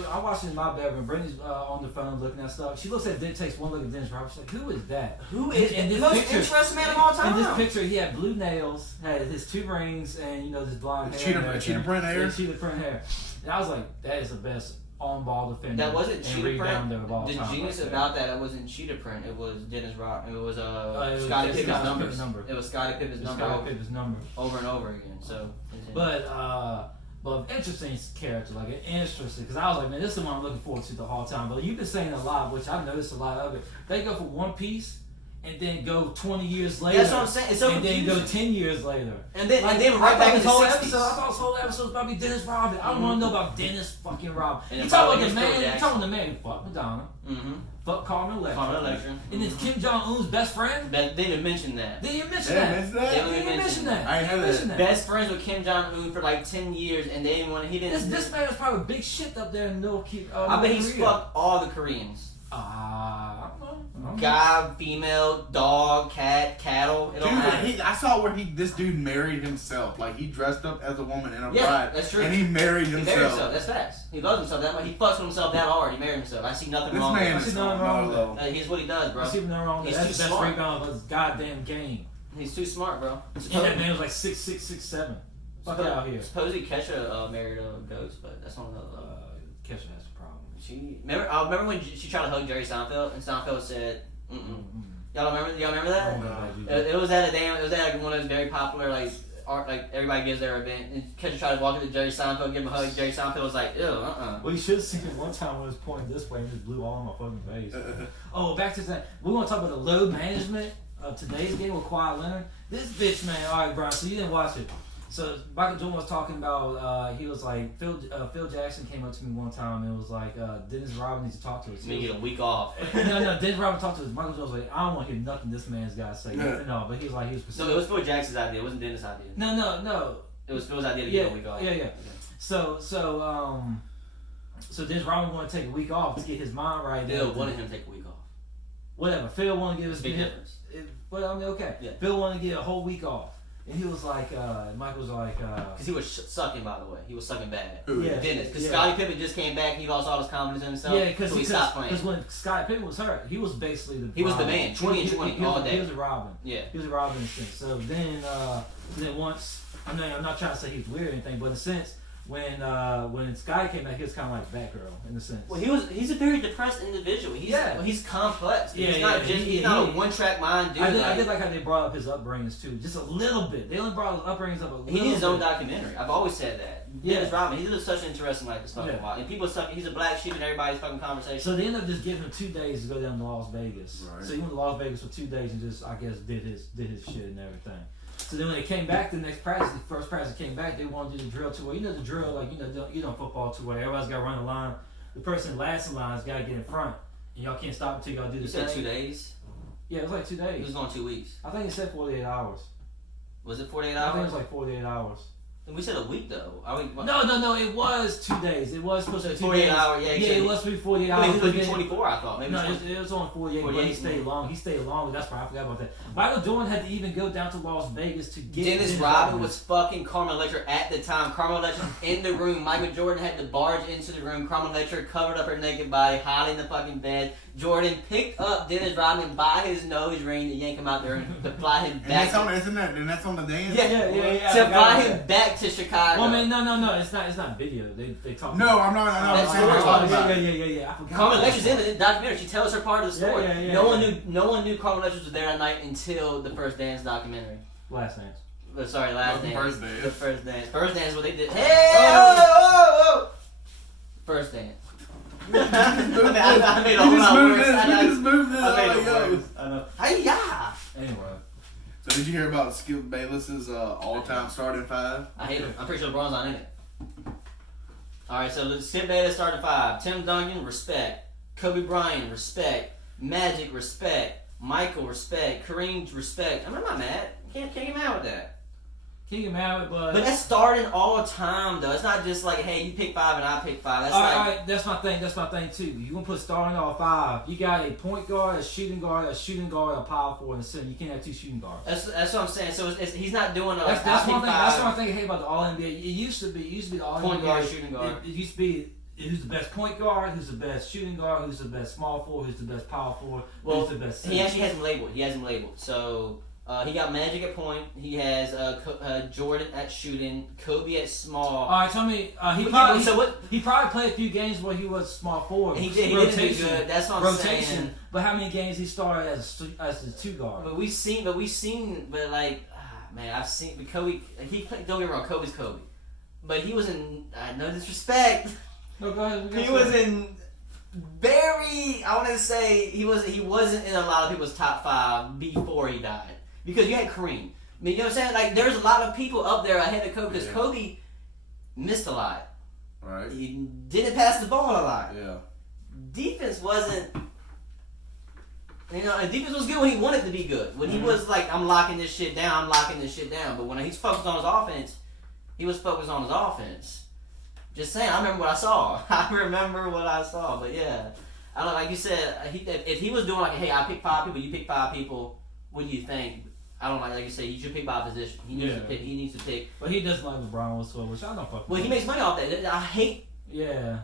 in my bedroom. Brittany's on the phone looking at stuff. She looks at takes one look at Dennis Rodman. She's like, "Who is that?" Who is in the this most picture- interesting man of all time? In this picture, he had blue nails, had his 2 rings, and this blonde hair. and everything. cheetah print hair? Yeah, cheetah print hair. And I was like, that is the best on-ball defender. That wasn't and cheetah print. rebounder of all The time genius right there. about that, it wasn't cheetah print. It was Dennis Rodman. It was it was Scottie Scottie Pippen's Pippen's numbers. number. It was Scottie Pippen's number Scottie Pippen's number. over and over again. So. But interesting character, like interesting, because I was like, man, this is the one I'm looking forward to the whole time. But you've been saying a lot, which I've noticed a lot of it. They go for one piece and then go 20 years later. That's what I'm saying. It's so and then go confusing. 10 years later. And then Like, and then I right thought back in this the whole 60s. episode, I thought this whole episode was about to be Dennis Rodman. I don't want to know about Dennis fucking Rodman. And You then talking probably about the man? Phil You Jackson. talking the man? Fuck Madonna. Mm-hmm. Fuck Carmen Electra. Carmen Electra. And it's Kim Jong Un's best friend. They didn't mention that. They didn't mention They that. missed that? They They only didn't mention mentioned that. I ain't They heard didn't mention that. Best friends with Kim Jong Un for like 10 years, and they didn't want. He didn't. This man was probably big shit up there in North I bet he's Korea. fucked all the Koreans. I don't know. Guy, female, dog, cat, cattle. It Dude, don't matter. I saw where this dude married himself. Like he dressed up as a woman in a Yeah, bride. that's true. And he married He himself. married himself. That's facts. He loves himself that much. He fucks with himself that hard. He married himself. I see nothing This wrong man with is see him. nothing wrong with though. Here's what he does, bro. I see nothing wrong with He's that. That's too the best smart. rebound of his goddamn game. He's too smart, bro. And that man was like 6'6", 6'7". Fuck out here. Supposedly Kesha married a ghost, but that's not another level. Kesha has a problem. I remember when she tried to hug Jerry Seinfeld, and Seinfeld said, "Mm-mm." Y'all remember that? It was at like one of those very popular like everybody gives their event, and Kesha tried to walk into Jerry Seinfeld, give him a hug. Jerry Seinfeld was like, "Ew, Well, you should have seen it one time when it was pointing this way and just blew all in my fucking face. Oh, back to that. We want to talk about the load management of today's game with Kawhi Leonard. This bitch, man. All right, Brian. So you didn't watch it. So Michael Jordan was talking about. He was like Phil Jackson came up to me one time and was like, Dennis Rodman needs to talk to us. me get a week off." no, Dennis Rodman talked to us. Michael Jordan was like, I don't want to hear nothing this man's got to say. No, but he was like, he was specific. No, it was Phil Jackson's idea. It wasn't Dennis' idea. No. It was Phil's idea to get a week off. Yeah. Okay. So Dennis Rodman wanted to take a week off to get his mind right. Phil wanted him to take a week off. Whatever. Phil wanted to give his big difference. But I mean, okay. Yeah. Phil wanted to get a whole week off. And he was like, Michael was like, because he was sucking, by the way. He was sucking bad. Yeah. Dennis. Because Scottie Pippen just came back and he lost all his confidence in himself. Yeah, so he stopped playing. Because when Scottie Pippen was hurt, he was basically the He was the man. 20 and 20 all day. He was a Robin. Yeah. He was a Robin in a sense. So then once, I'm not trying to say he was weird or anything, but in a sense, when Scottie came back, he was kind of like Batgirl in a sense. Well, he's a very depressed individual. He's complex. He's not a one-track mind dude. I did like how they brought up his upbringings too, just a little bit. They only brought his upbringings up a little bit. He needs his own documentary. I've always said that. Yeah. Dennis Rodman, he lives such an interesting life. And people suck. He's a black sheep in everybody's fucking conversation. So they ended up just giving him 2 days to go down to Las Vegas. Right. So he went to Las Vegas for 2 days and just, I guess, did his shit and everything. So then when they came back the next practice, the first practice came back, they wanted to do the drill to where, you know the drill, like, football to where everybody's got to run the line. The person last in line has got to get in front. And y'all can't stop until y'all do the thing. You said 2 days? Yeah, it was like 2 days. He was going 2 weeks. I think it said 48 hours. Was it 48 I hours? think it was like 48 hours. And we said a week though. No, it was 2 days. It was supposed to be 48 hours. Yeah, it was supposed to be 48 hours. It was supposed to be 24, I thought. Maybe no, it was on 48, but he stayed long. He stayed long. That's why I forgot about that. Michael Jordan had to even go down to Las Vegas to get Dennis Rodman was fucking Carmen Electra at the time. Carmen Electra in the room. Michael Jordan had to barge into the room. Carmen Electra covered up her naked body, hiding in the fucking bed. Jordan picked up Dennis Rodman by his nose ring to yank him out there and to fly him back. And that's on the dance? Yeah. To fly him back to Chicago. Well, I mean, no. It's not video. They talk. No, I'm not. That's what we're talking about. Yeah. I forgot. Carmen Electra's in the documentary. She tells her part of the story. Yeah. No one knew Carmen Electra was there that night until the First Dance documentary. Last Dance. Last Dance. First Dance. The First Dance. First Dance is what they did. Hey! Oh! First Dance. I made a whole lot worse. We just moved this. I made it worse. I know. Hi-ya! Anyway. So did you hear about Skip Bayless's all-time starting five? I hate him. I'm pretty sure LeBron's not in it. Alright, so Skip Bayless starting five. Tim Duncan, respect. Kobe Bryant, respect. Magic, respect. Michael, respect. Kareem, respect. I'm not mad. Can't get mad with that. Can't get mad with, But that's starting all the time, though. It's not just like, hey, you pick five and I pick five. That's all right, that's my thing. That's my thing too. You gonna put starting all five? You got a point guard, a shooting guard, a power forward, and a center. You can't have two shooting guards. That's what I'm saying. So he's not doing a. That's one thing. That's one thing I hate about the All NBA. It used to be the All NBA point guard, shooting guard. It used to be. Who's the best point guard? Who's the best shooting guard? Who's the best small forward? Who's the best power forward? Who's the best center? He actually has him labeled. So he got Magic at point. He has Jordan at shooting. Kobe at small. All right, tell me. He probably played a few games where he was small forward. He didn't do good. That's what I'm saying. But how many games he started as the two guard? But I've seen. But Kobe. He played. Don't get me wrong. Kobe's Kobe. But he was in. No disrespect. No, go ahead. He was in very. I want to say he wasn't in a lot of people's top five before he died because you had Kareem. I mean, you know what I'm saying? Like there's a lot of people up there ahead of Kobe because Kobe missed a lot. Right. He didn't pass the ball a lot. Yeah. Defense wasn't. Defense was good when he wanted to be good. When he was like, I'm locking this shit down. But when he's focused on his offense, he was focused on his offense. Just saying, I remember what I saw. But yeah, I don't know, like you said, if he was doing like, hey, I pick 5 people, you pick 5 people, what do you think? I don't like you said, you should pick by position. He needs to pick. But he doesn't like LeBron whatsoever, which I don't fuck with. Well, he makes money off that. I hate. Yeah.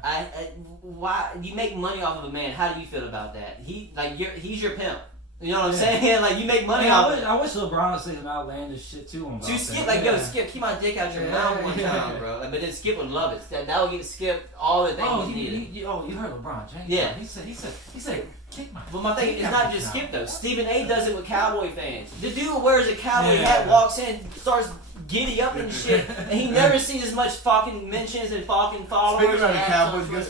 Why you make money off of a man? How do you feel about that? He's your pimp. You know what I'm saying? Like, you make money I off it. I wish LeBron said some outlandish shit too. So you Skip, like, yo, Skip, keep my dick out your mouth one time, bro. Like, but then Skip would love it. That would give Skip all the things he needed. You heard LeBron James? Yeah. He said, kick my. But my thing, it's not just Skip though. Stephen A. does it with Cowboy fans. The dude wears a cowboy hat, walks in, starts giddy up and shit, and he never sees as much fucking mentions and fucking followers. Speaking about the Cowboys,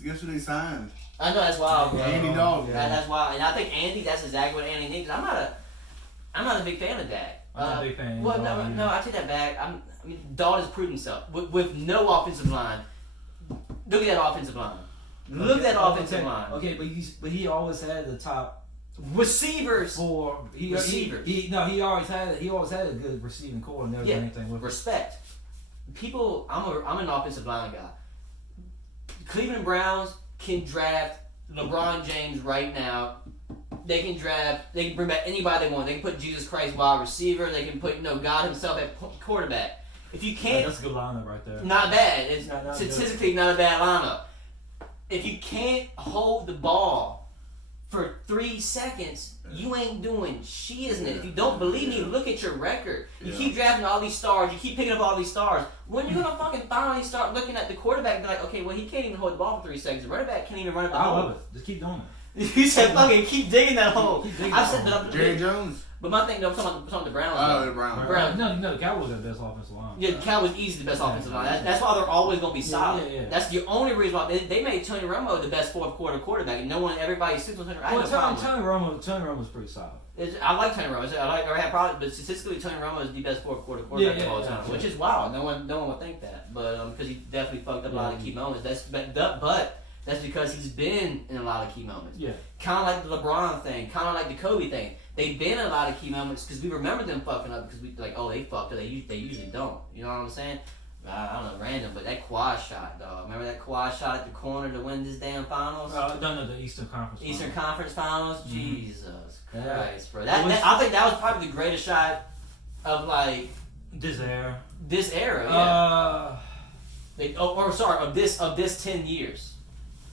guess who they signed? I know that's wild, bro. Andy Dalton. That's wild, and I think Andy. That's exactly what Andy needs. I'm not a big fan of that. I'm not a big fan. Well, no, I take that back. I mean, Dalton's proved himself with no offensive line. Look at that offensive line. Look at that offensive line. Okay, but he always had the top receivers. Receivers. He always had a good receiving core and never did anything with respect. People, I'm an offensive line guy. Cleveland Browns can draft LeBron James right now. They can bring back anybody they want. They can put Jesus Christ wide receiver. They can put God himself at quarterback. If you can't, that's a good lineup right there. Not bad. It's statistically not a bad lineup. If you can't hold the ball for 3 seconds, you ain't doing shit, isn't it? If you don't believe me, look at your record. You keep drafting all these stars. You keep picking up all these stars. When you gonna fucking finally start looking at the quarterback and be like, okay, well, he can't even hold the ball for 3 seconds. The running back can't even run up the hole. I love it. Just keep doing it. You said fucking keep digging that hole. I said that. Jerry Jones. But my thing, though, I'm talking about the Browns. Oh, the Browns. No, the Cowboys got the best offensive line. Yeah, the Cowboys easily the best offensive line. That's why they're always going to be solid. Yeah. That's the only reason why they made Tony Romo the best fourth quarter quarterback, and everybody sits on Tony Romo. Tony Romo's pretty solid. I like Tony Romo. I have problems, but statistically, Tony Romo is the best fourth quarter quarterback of all time, which is wild. No one would think that, but because he definitely fucked up a lot of key moments. But that's because he's been in a lot of key moments. Yeah. Kind of like the LeBron thing, kind of like the Kobe thing. They've been in a lot of key moments because we remember them fucking up because we like, oh, they fucked up. They usually don't. You know what I'm saying? I don't know, random, but that quad shot, dog. Remember that quad shot at the corner to win this damn finals? No, the Eastern Conference. Conference Finals. Mm-hmm. Jesus Christ, bro. I think that was probably the greatest shot of like this era. Yeah. Of this 10 years.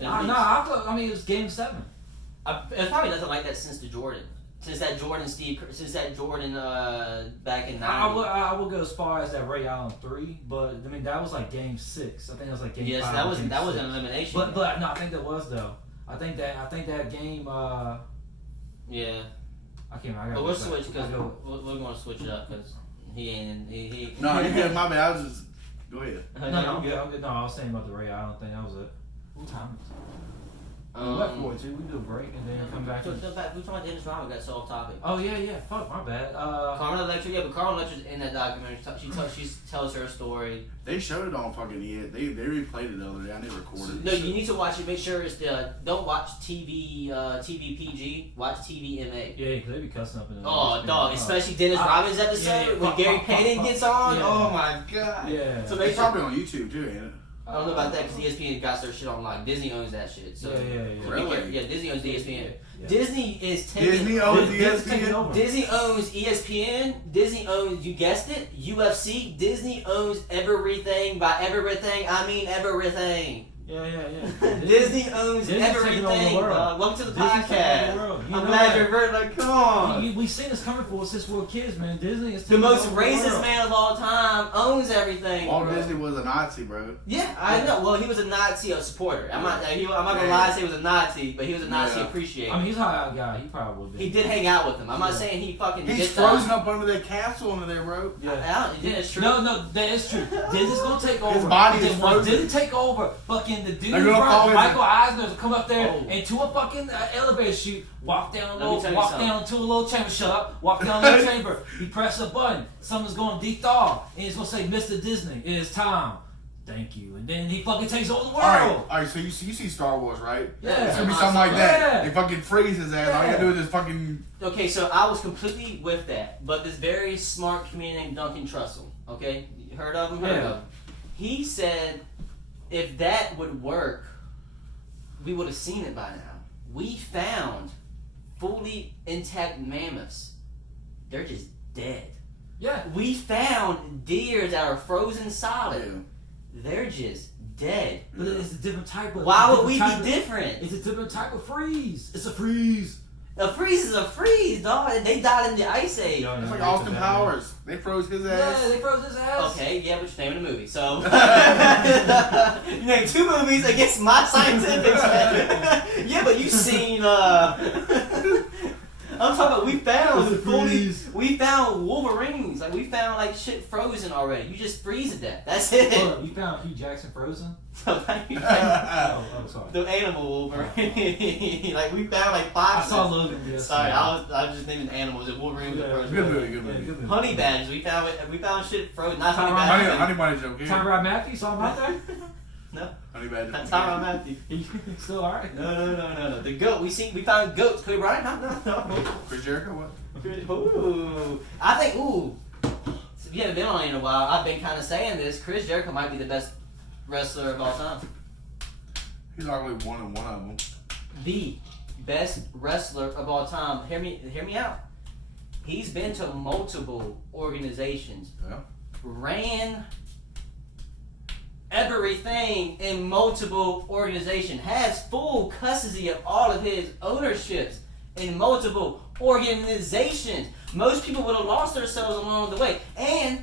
I mean it was Game 7. It's probably nothing like that since that Jordan back in 90. I will go as far as that Ray Allen 3, but I mean that was like Game 6. I think it was like Game 5. Yes, that was an elimination. But no, I think that was though. I think that game. Yeah. I can't. But we'll switch because we're going to switch it up because he ain't. He No, you good. My bad. I was just. Go ahead. No, I'm good. No, I was saying about the Ray Allen thing. That was it. What time is it? We left for it too. We do a break and then come back. We talking about Dennis Rodman. Got so off topic. Oh yeah. Fuck, my bad. Carmen Electra. Yeah, but Carmen Electra's in that documentary. She tells her story. They showed it on fucking ES. They replayed it the other day. I didn't record it. No, you need to watch it. Make sure it's don't watch TV PG. Watch TV MA. Yeah, because they be cussing up in the. Oh, dog! Especially Dennis Rodman's episode when Gary Payton gets on. Yeah. Oh my god. Yeah. So it's probably on YouTube too, ain't it? I don't know about that because ESPN got their shit on like Disney owns that shit. So yeah. Really? Yeah, Disney owns ESPN. Yeah. Disney owns ESPN. Disney owns ESPN. Disney owns, you guessed it, UFC. Disney owns everything. By everything, I mean everything. Yeah. Disney owns everything. Welcome to the podcast. I'm glad you're very like, come on. We've seen this coming for us since we were kids, man. Disney is the most racist man of all time. Owns everything. Walt Disney was a Nazi, bro. Yeah, I know. Well, he was a Nazi supporter. I'm not gonna lie and say he was a Nazi, but he was a Nazi appreciator. I mean, he's a high guy. He probably would be. He did hang out with him. I'm not saying he fucking. He's frozen up under that castle under there, bro. Yeah, it's true. No, that is true. Disney's gonna take over. His body is frozen. Didn't take over. Fucking the dude, Michael Eisner, to come up there into a fucking elevator chute, walk down into a little chamber. Shut up. Walk down the chamber. He presses a button. Something's going deep dog, and he's gonna say, "Mr. Disney, it is time." Thank you. And then he fucking takes over the world. All right. So you see Star Wars, right? Yeah. It's gonna be something like that. They fucking freeze his ass. All you gotta do is just fucking. Okay, so I was completely with that, but this very smart comedian named Duncan Trussell. Okay, you heard of him? Heard of him? He said, if that would work, we would have seen it by now. We found fully intact mammoths. They're just dead. Yeah. We found deer that are frozen solid. Yeah. They're just dead. But it's a different type of. Why would we be different? It's a different type of freeze. It's a freeze. A freeze is a freeze, dog. They died in the Ice Age. Yo, It's like Austin Powers. They froze his ass. Yeah, they froze his ass. Okay, yeah, but you're naming a movie, so you named 2 movies against my scientific. Yeah, but you've seen. I'm talking about we found Wolverines, like we found like shit frozen already. You just freeze to death. That's it. Hold up, you found Hugh Jackson frozen? Oh, sorry. the animal Wolverine. Like we found like 5. I saw Logan. Yeah, Sorry, I was just naming animals. The Wolverine was the first Good one. movie, good movie. movie. Honey badgers. We found shit frozen. Not honey Tyrone badgers. Honey Bunny joke. Yeah. Tyrone Matthew saw him out there? No, Honey Badger. that's Tyron Matthew. He's still alright. No. The goat. We found goats. Kobe Bryant. No. Chris Jericho, what? Ooh, I think. Ooh, if you haven't been on it in a while, I've been kind of saying this. Chris Jericho might be the best wrestler of all time. He's arguably one of them. The best wrestler of all time. Hear me out. He's been to multiple organizations. Yeah. Ran everything in multiple organizations. Has full custody of all of his ownerships in multiple organizations. Most people would have lost themselves along the way. And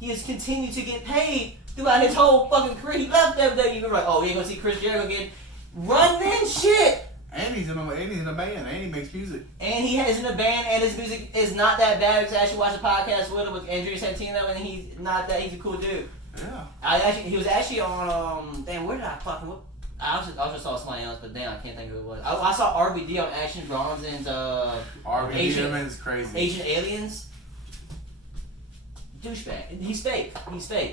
he has continued to get paid throughout his whole fucking career. He left WWE. You're like, oh, you ain't gonna see Chris Jericho again. Run then shit. And he's in a band, and he makes music. And he is in a band, and his music is not that bad. Because I actually watched a podcast with him with Andrew Santino, and he's not that. He's a cool dude. Yeah. He was actually on damn, where did I fucking look? I also saw somebody else, but damn, I can't think of who it was. I saw RBD on Action Bronson's RBD is crazy. Asian Aliens. Douchebag. He's fake.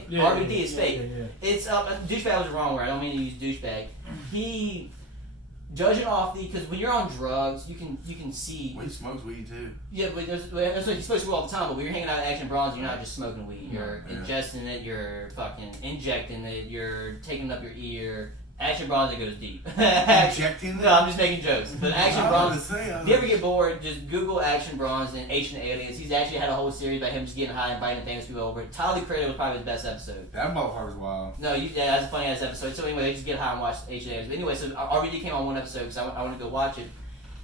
Yeah, RBD is fake. Yeah. It's douchebag was the wrong word. I don't mean to use douchebag. He judging off because when you're on drugs, you can see. Well, he smokes weed too. Yeah, but that's what you're supposed to do all the time. But when you're hanging out at Action Bronze, you're not just smoking weed. You're ingesting it. You're fucking injecting it. You're taking up your ear. Action Bronze, it goes deep. Injecting? No, I'm just making jokes. But Action Bronze, if you ever say, get bored, just Google Action Bronze and Asian Aliens. He's actually had a whole series about him just getting high and inviting famous people over. Tyler the Creator was probably his best episode. That motherfucker's wild. No, that's a funny ass episode. So anyway, they just get high and watch Asian Aliens. But anyway, so RBD came on one episode because I wanted to go watch it.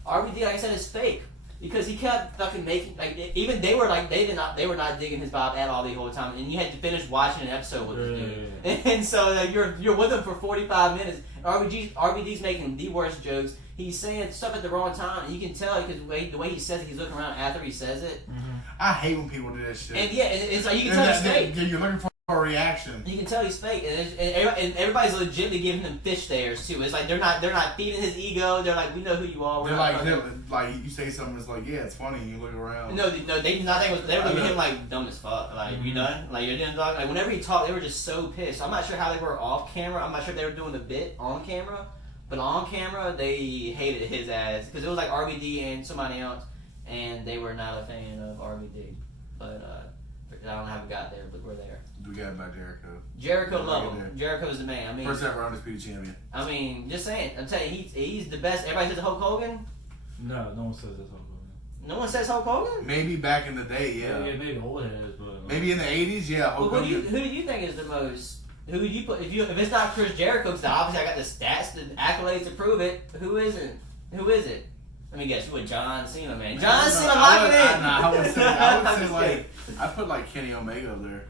RBD, like I said, is fake. Because he kept fucking making even they were not digging his vibe at all the whole time, and you had to finish watching an episode with this dude. And so you're with him for 45 minutes. RBD's making the worst jokes. He's saying stuff at the wrong time, and you can tell because the way he says it, he's looking around after he says it. Mm-hmm. I hate when people do that shit. And yeah, it's like you can tell he's fake. You're looking for a reaction. You can tell he's fake, and everybody's legitimately giving him fish stares too. It's like they're not feeding his ego. They're like, we know who you are. They're like you say something, it's like, yeah, it's funny. And you look around. No, they did not think they were looking at him like dumb as fuck. Like, you done? Like, you're done talking? Like, whenever he talked, they were just so pissed. I'm not sure how they were off camera. I'm not sure if they were doing the bit on camera, but on camera they hated his ass because it was like RBD and somebody else, and they were not a fan of RBD. But I don't know how we got there, but we're there. We got about Jericho. Jericho love him. Jericho's the man. I mean, first ever undisputed champion. I mean, just saying. I'm telling you, he's the best. Everybody says Hulk Hogan. No one says that's Hulk Hogan. No one says Hulk Hogan. Maybe back in the day, yeah. Yeah, maybe old heads, but maybe in the '80s, yeah. Hulk Well, Hogan. who do you think is the most? Who would you put if it's not Chris Jericho? Because obviously I got the stats, the accolades to prove it. Who isn't? Who is it? Let me guess. You would John Cena, man. John Cena, lock it in. I would say I'm like I put like Kenny Omega up there.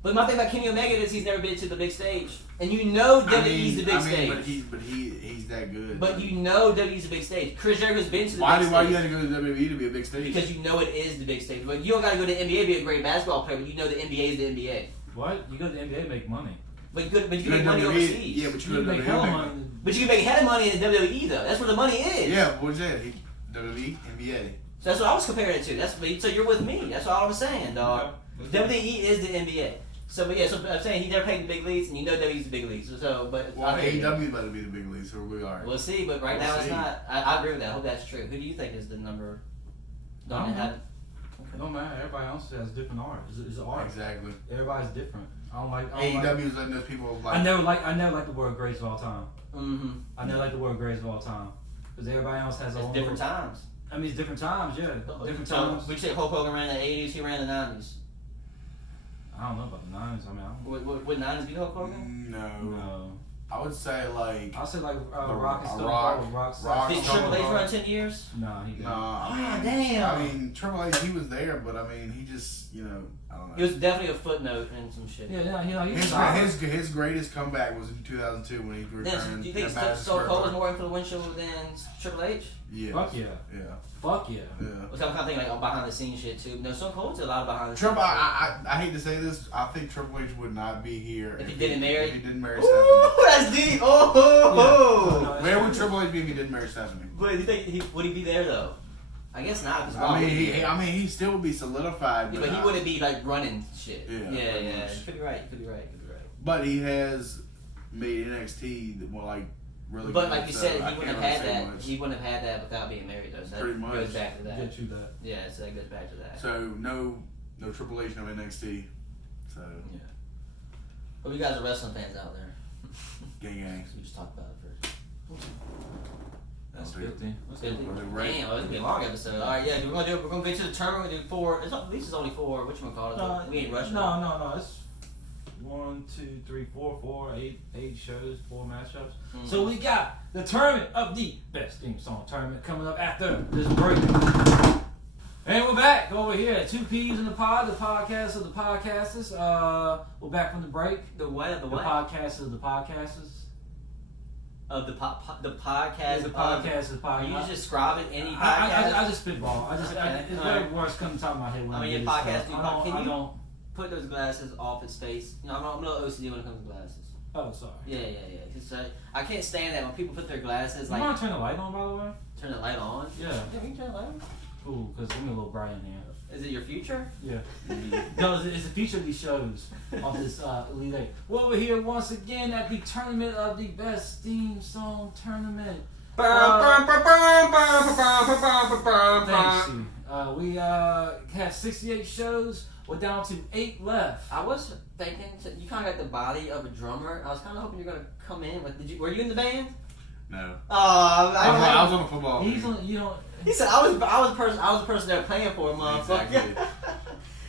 But my thing about Kenny Omega is he's never been to the big stage, and you know WWE's the big stage. But he's that good. But you know WWE's the big stage. Chris Jericho's been to the why big do stage. you have to go to WWE to be a big stage? Because you know it is the big stage. But you don't got to go to the NBA to be a great basketball player. But you know the NBA is the NBA. What? You go to the NBA to make money. But you can make money overseas. Yeah, but you can make hell money. But you can make hell money in the WWE though. That's where the money is. Yeah, what's that? WWE, NBA. So that's what I was comparing it to. So you're with me. That's all I'm saying, dog. WWE is the NBA. So, but yeah, so I'm saying he never played the big leagues, and you know WWE's the big leagues. So, but AEW better be the big leagues, so we are. We'll see, but right now it's not. I agree with that. I hope that's true. Who do you think is the number? Don't matter. No matter. Everybody else has different art. It's art. Exactly. Everybody's different. I don't like AEW is letting those people like. I never like the word greats of all time. Mm-hmm. I never like the word greats of all time because everybody else has It's different times. I mean, it's different times, yeah. Different So, times. we say Hulk Hogan ran the 80s. He ran the 90s. I don't know about the 90s. I mean, Would 90s be Hulk Hogan? No. I would say like. I'll say like Rock and Stone Rock. Cold. Rock. Did Triple H run 10 years? No, he didn't. Ah, damn. I mean, Triple H, he was there, but I mean, he just, I don't know. He was definitely a footnote in some shit. Yeah, he was His greatest comeback was in 2002 when he returned. Do you think Stone Cold was more influential than Triple H? Yeah. Fuck yeah. Yeah. Fuck yeah. Yeah. Well, I'm kind of thinking like behind the scenes shit too. No, Stone Cold did a lot of behind the scenes. Triple, I hate to say this, I think Triple H would not be here if he didn't marry. If he didn't marry Stephanie. Stephanie. That's deep. Oh. Yeah. Where would Triple H be if he didn't marry Stephanie? But you think would he be there though? I guess not. I mean, he still would be solidified. But he wouldn't be like running shit. Yeah. You could be right. But he has made NXT like really. But good, like you so said, I he wouldn't can't have had really say that. much. He wouldn't have had that without being married though. So that Pretty much. goes back to that. Yeah, true that. Yeah, so that goes back to that. So no Triple H, no NXT. So yeah. But you guys are wrestling fans out there. gang. So we just talked about it first. That's 50. 50. That's 50. We'll do Damn, right. it's gonna be a long episode. All right, yeah, we're gonna get to the tournament. We're gonna do 4. At least it's only 4. Whatchamacallit? We ain't rushing. No. It's 1, 2, 3, 4, 8 shows, 4 matchups. Mm-hmm. So we got the tournament of the best theme song tournament coming up after this break. And we're back over here at 2 P's in the Pod, the podcast of the podcasters. We're back from the break. The what? The podcasters of the podcasters. Of the podcast. The podcast of the podcast. Are you just describing any podcast? I just spitball. It's very worst come to top of my head when I mean, your get podcast. stuff. Can you put those glasses off its face? I'm a little OCD when it comes to glasses. Oh, sorry. Yeah. Cause I can't stand that when people put their glasses You like. want to turn the light on, by the way? Turn the light on. Yeah. Yeah, we can turn the light on. Cool, because I'm a little Bryan here. Is it your future? Yeah. No, it's a feature of these shows on this Elite 8. Well, we're here once again at the tournament of the best theme song tournament. Thanks, Steve. We have 68 shows. We're down to 8 left. I was thinking you kind of got the body of a drummer. I was kind of hoping you're gonna come in with. Were you in the band? No. I was on the football team. He's on, you know. He said I was the person they were playing for, motherfucker. Exactly.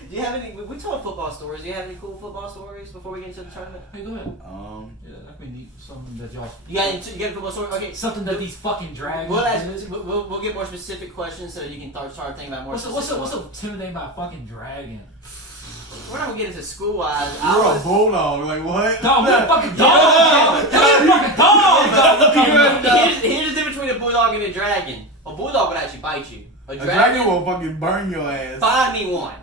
Do you have any? We told football stories. Do you have any cool football stories before we get into the tournament? Hey, go ahead. Yeah, that could be neat. Something that y'all. You got a football story? Okay. Something that these fucking dragons. We'll get more specific questions so you can start thinking about more. What's so intimidating about a fucking dragon? We're not gonna get into school wise. You're a bulldog. Like what? Dog, we're a fucking dog. You're a fucking dog. Here's the difference between a bulldog and a dragon. A bulldog would actually bite you. A dragon will fucking burn your ass. Find me one.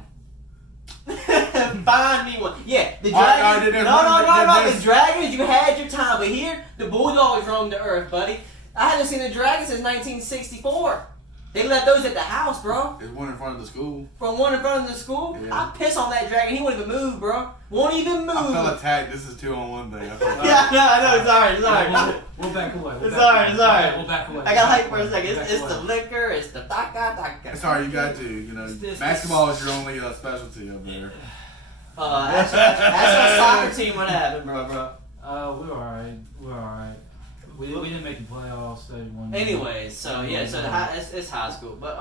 Find me one. Yeah, the dragon. No. The dragons, you had your time, but here the bulldogs roam the earth, buddy. I haven't seen a dragon since 1964. They left those at the house, bro. There's one in front of the school. From one in front of the school? Yeah. I piss on that dragon. He won't even move, bro. Won't even move. I felt attacked. This is 2-on-1 thing. Yeah, I know. Sorry. We'll back away. Sorry. We'll back away. I got hype for a second. It's the liquor. It's the taka. Sorry, you got to. Basketball is your only specialty up there. That's our soccer team. What happened, bro? We're alright. We didn't make the playoffs. Anyway, so it's high school. But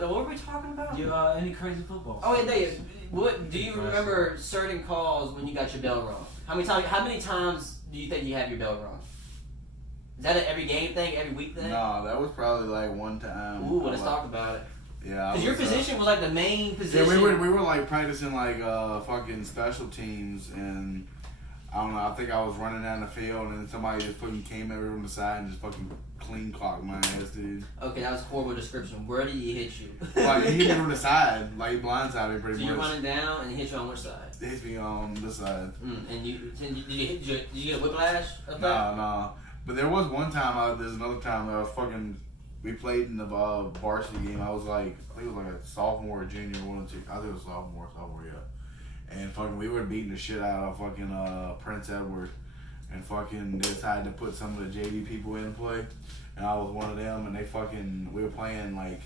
what were we talking about? Any crazy football? Oh yeah, what do you remember certain calls when you got your bell rung? How many times do you think you have your bell rung? Is that an every game thing, every week thing? No, that was probably like one time. Ooh, let's talk about it. Yeah, because your position was like the main position. Yeah, we were like practicing like fucking special teams, and I don't know. I think I was running down the field, and then somebody just fucking came over on the side and just fucking clean clocked my ass, dude. Okay, that was a horrible description. Where did he hit you? Like he hit me on the side, like he blindsided me pretty much. So you're running down, and he hit you on which side? He hit me on this side. And did you get a whiplash? No. But there was one time. There's another time that I was fucking. We played in the varsity game. I was like, I think it was like a sophomore or junior, one or two. I think it was sophomore, yeah. And fucking, we were beating the shit out of fucking Prince Edward, and fucking they decided to put some of the JV people in play, and I was one of them. And we were playing like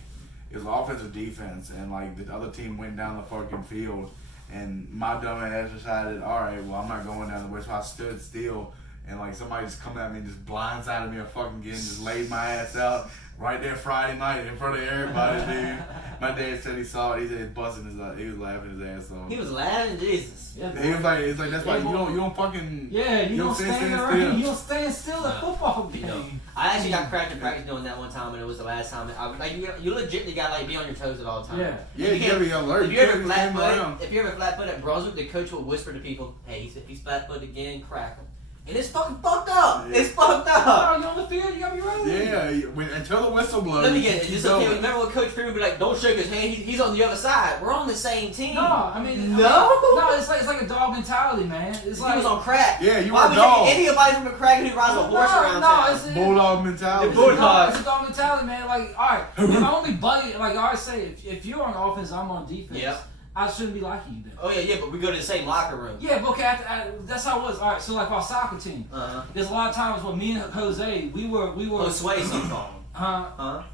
it was offensive defense, and like the other team went down the fucking field, and my dumb ass decided, all right, well I'm not going down the way, so I stood still. And like somebody just come at me and just blindsided me fucking again, just laid my ass out. right there Friday night in front of everybody, dude. My dad said he saw it. He said busting his he was laughing his ass off. He was laughing, Jesus. Yeah, He was like, it's like that's why you don't fucking. Yeah, you don't stand around. You don't stand still at football game. You know, I actually got cracked in practice doing that one time, and it was the last time. You legitimately got like be on your toes at all times. Yeah, you gotta be alert. If you ever flat foot at Brunswick, the coach will whisper to people, "Hey, if he's flat foot again, crack him." And it's fucking fucked up. Yeah. It's fucked up. Oh, you on the field, you gotta be ready. Yeah, until the whistle blows. Let me get it. Just okay. Remember what Coach Freeman would be like? Don't shake his hand. He's on the other side. We're on the same team. No, I mean, no. It's like a dog mentality, man. It's like he was on crack. Yeah, you why were a dog. Why would anybody from a crack who rides a horse around town? It's bulldog mentality. It's a dog mentality, man. Like, all right, if I'm only buddy, like I always say, if you're on offense, I'm on defense. Yep. I shouldn't be like you then. Oh yeah, but we go to the same locker room. Yeah, but okay, that's how it was. All right, so like our soccer team, there's a lot of times when me and Jose, we were. Oh, Sway something.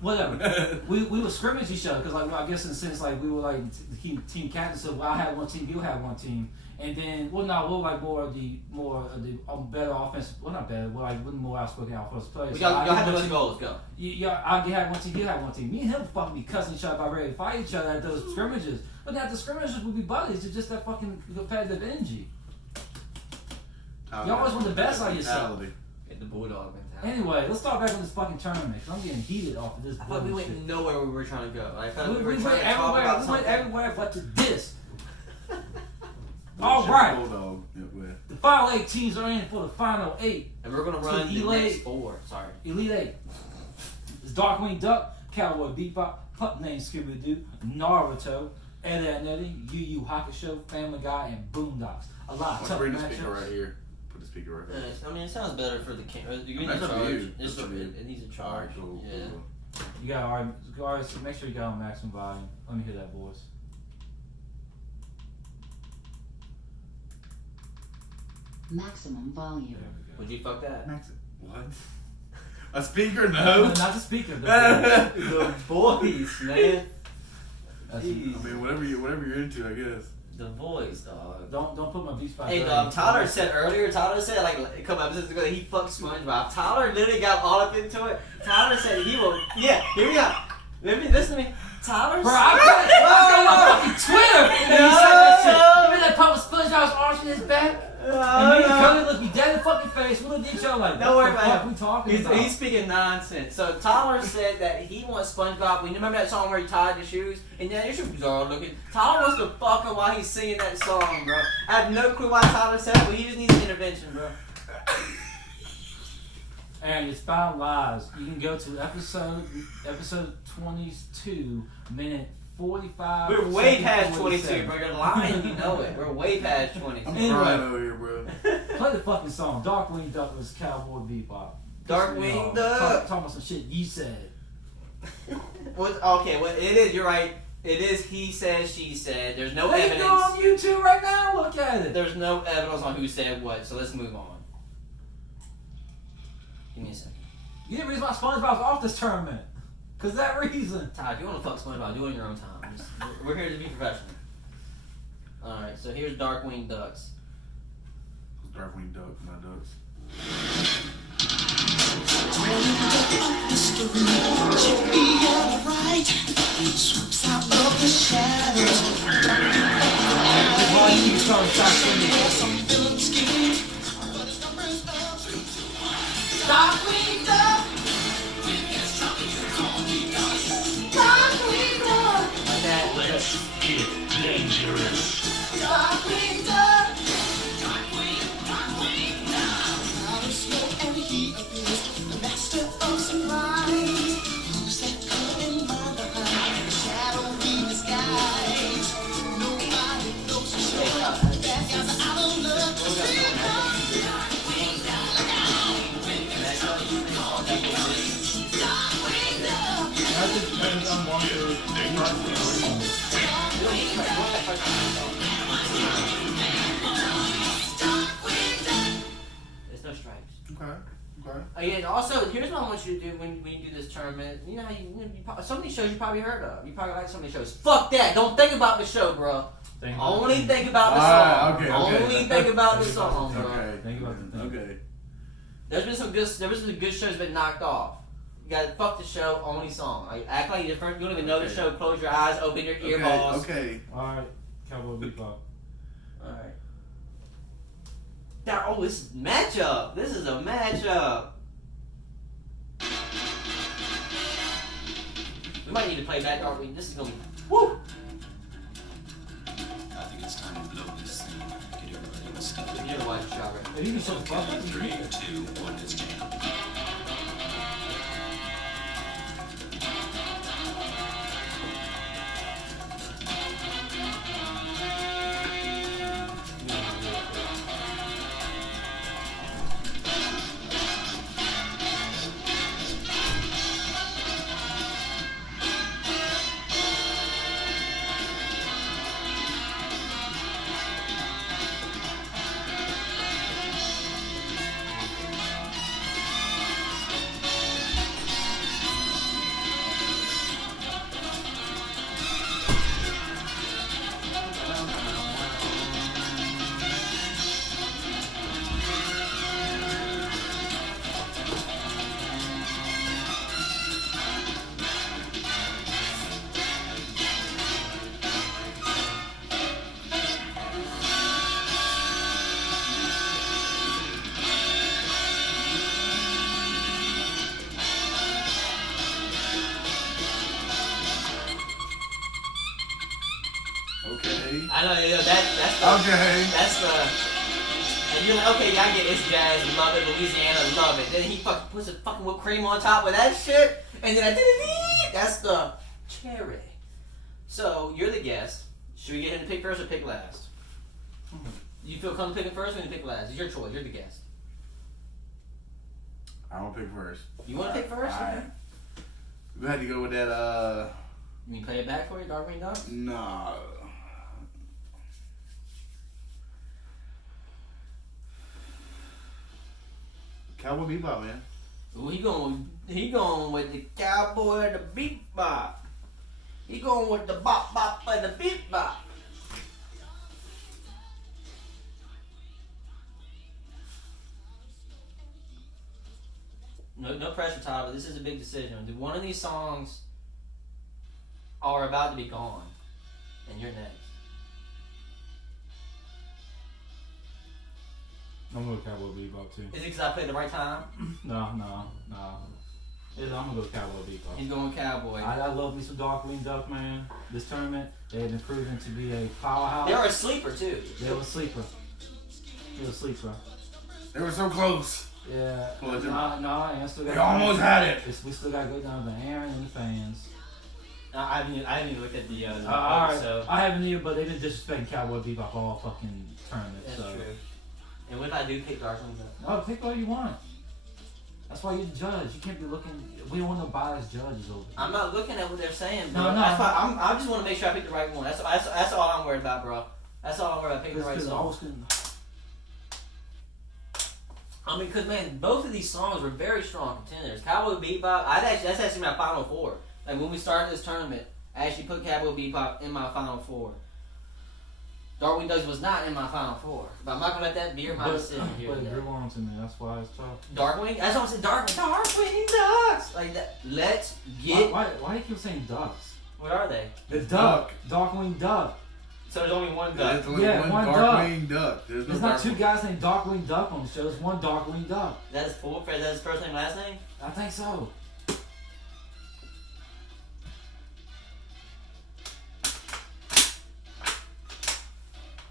Whatever. we would scrimmage each other because like I guess in a sense like we were like team captains. So I had one team, you had one team, and then we're like more of the better offense. Well, not better. Well, like more outspoken offensive players. Y'all have those goals. Go. I had one team. You had one team. Me and him fucking be cussing each other about ready to fight each other at those scrimmages. But at the scrimmages would be buddies. It's just that fucking competitive energy. You always want the best out of yourself. Get the bulldog mentality. Anyway, let's start back on this fucking tournament. Cause I'm getting heated off of this. I thought we went nowhere where we were trying to go. I thought we were trying went to talk about we something. went everywhere but to this. All right. The final 8 teams are in for the final 8. And we're gonna run the next 4. Sorry. Elite 8. It's Darkwing Duck, Cowboy Bebop, Pup Named Scooby-Doo, Naruto, Eddie and Eddie, Yu Yu Hakusho, Family Guy, and Boondocks. A lot of tough bring the matchups. speaker right here. Put the speaker right here. I mean, it sounds better for the camera. You need That's a up to charge. you. It needs a charge. Alright, cool. Yeah. Cool. You got alright, so make sure you got on maximum volume. Let me hear that voice. Maximum volume. There we go. Would you fuck that? What? A speaker? No. Not the speaker. The voice. The voice, man. I mean, whatever you're into, I guess. The voice, dog. Don't put my beat spot. Hey, dog. Tyler said like a couple episodes ago that he fucked SpongeBob. Tyler literally got all up into it. Tyler said he will. Yeah, here we go. Listen to me. Tyler. Bro, I got on fucking Twitter. And he said that shit. Remember that part with SpongeBob's arch in his back? And me and Cody looked me dead in the fucking face. We looked at each other like, don't worry what the about fuck him. we talking about? He's speaking nonsense. So Tyler said that he wants SpongeBob. We remember that song where he tied the shoes? And yeah, your shoes are all looking. Tyler wants to fuck him while he's singing that song, bro. I have no clue why Tyler said it, but he just needs intervention, bro. And it's Found Lies. You can go to episode 22, minute 45. We're way past 47. 22, bro. You're lying, you know it. We're way past 22. I'm crying over here, bro. Play the fucking song. Darkwing Duck was Cowboy Bebop. Darkwing Duck. Talking about some shit you said. Okay, well, it is. You're right. It is he said, she said. There's no Hey, evidence. go on YouTube right now. Look at it. There's no evidence on who said what, so let's move on. Give me a second. You didn't reason why SpongeBob's off this tournament. Cause that reason. Ty, if you want to fuck SpongeBob, do it in your own time. We're here to be professional. Alright, so here's Darkwing Ducks. Darkwing Duck, my ducks. Darkwing Duck. Darkwing Duck. Let's get dangerous. Darkwing Duck. Out of smoke and he appears, the master of surprise. Who's that coming by behind? Shadowy disguise. Nobody knows for sure. That guy's out of luck. There's no stripes. Okay. Yeah, and also, here's what I want you to do when you do this tournament. You know how some of these shows you probably heard of. You probably like some of these shows. Fuck that! Don't think about the show, bro. Only think about the song. Okay. Only think about the song, bro. Okay. Think about the thing. Okay. There was some good shows been knocked off. You gotta fuck the show, only song. Like, act like you don't even know the show. Close your eyes, open your earballs. Okay. Alright, Cowboy Bebop. Alright. Now, this is matchup. This is a matchup. We might need to play back, aren't we? This is gonna be. Woo! I think it's time to blow this thing. Get everybody in the stuff. You never watched the show, right? Hey, you can shut the fuck up. 3, 2, 1, let's jam. Okay. I know, that's the. Okay. That's the. And you're like, okay, yeah, I get it's jazz, love it, Louisiana, love it. Then he fucking puts a fucking whipped cream on top of that shit, and then that's the cherry. So you're the guest. Should we get him to pick first or pick last? You feel comfortable picking first or you pick last? It's your choice. You're the guest. I'm gonna pick first. You want to pick first? Alright. Okay. We had to go with that. You mean play it back for you, Darkwing Duck? No. Cowboy Bebop, man. Ooh, he going with the cowboy and the bebop. He going with the bop bop and the bebop. No pressure, Todd, but this is a big decision. One of these songs are about to be gone, and you're next. I'm gonna go Cowboy Bebop too. Is it because I played the right time? No. I'm gonna go Cowboy Bebop. He's going cowboy. I love me some Darkwing Duck, man. This tournament, they have been proven to be a powerhouse. They were a sleeper too. They were a sleeper. They were so close. Yeah. Well, I still got. They almost had it. We still got to go down to Aaron and the fans. I haven't even looked at the All right. so I haven't either, but they've been disrespecting Cowboy Bebop all fucking tournament. that's So. true. And what if I do pick Darkwing Duck? No, pick what you want. That's why you're the judge. You can't be looking. We don't want no biased judges over here. I'm not looking at what they're saying, bro. No. That's why I just want to make sure I pick the right one. That's all I'm worried about, bro. That's all I'm worried about, picking the right song. I mean, cause man, both of these songs were very strong contenders. Cowboy Bebop, that's actually my final four. Like when we started this tournament, I actually put Cowboy Bebop in my final four. Darkwing Duck was not in my final four, but I'm not gonna let that veer my decision here. But it today. grew on to me. That's why it's tough. Darkwing, that's what I'm saying. Darkwing Ducks, like that. Let's get. Why do you keep saying ducks? What are they? The duck. Darkwing Duck. So there's only one duck. There's only Yeah, one Darkwing Duck. There's There's no not two Darkwing. guys named Darkwing Duck on the show. There's one Darkwing Duck. That's his first name, last name. I think so.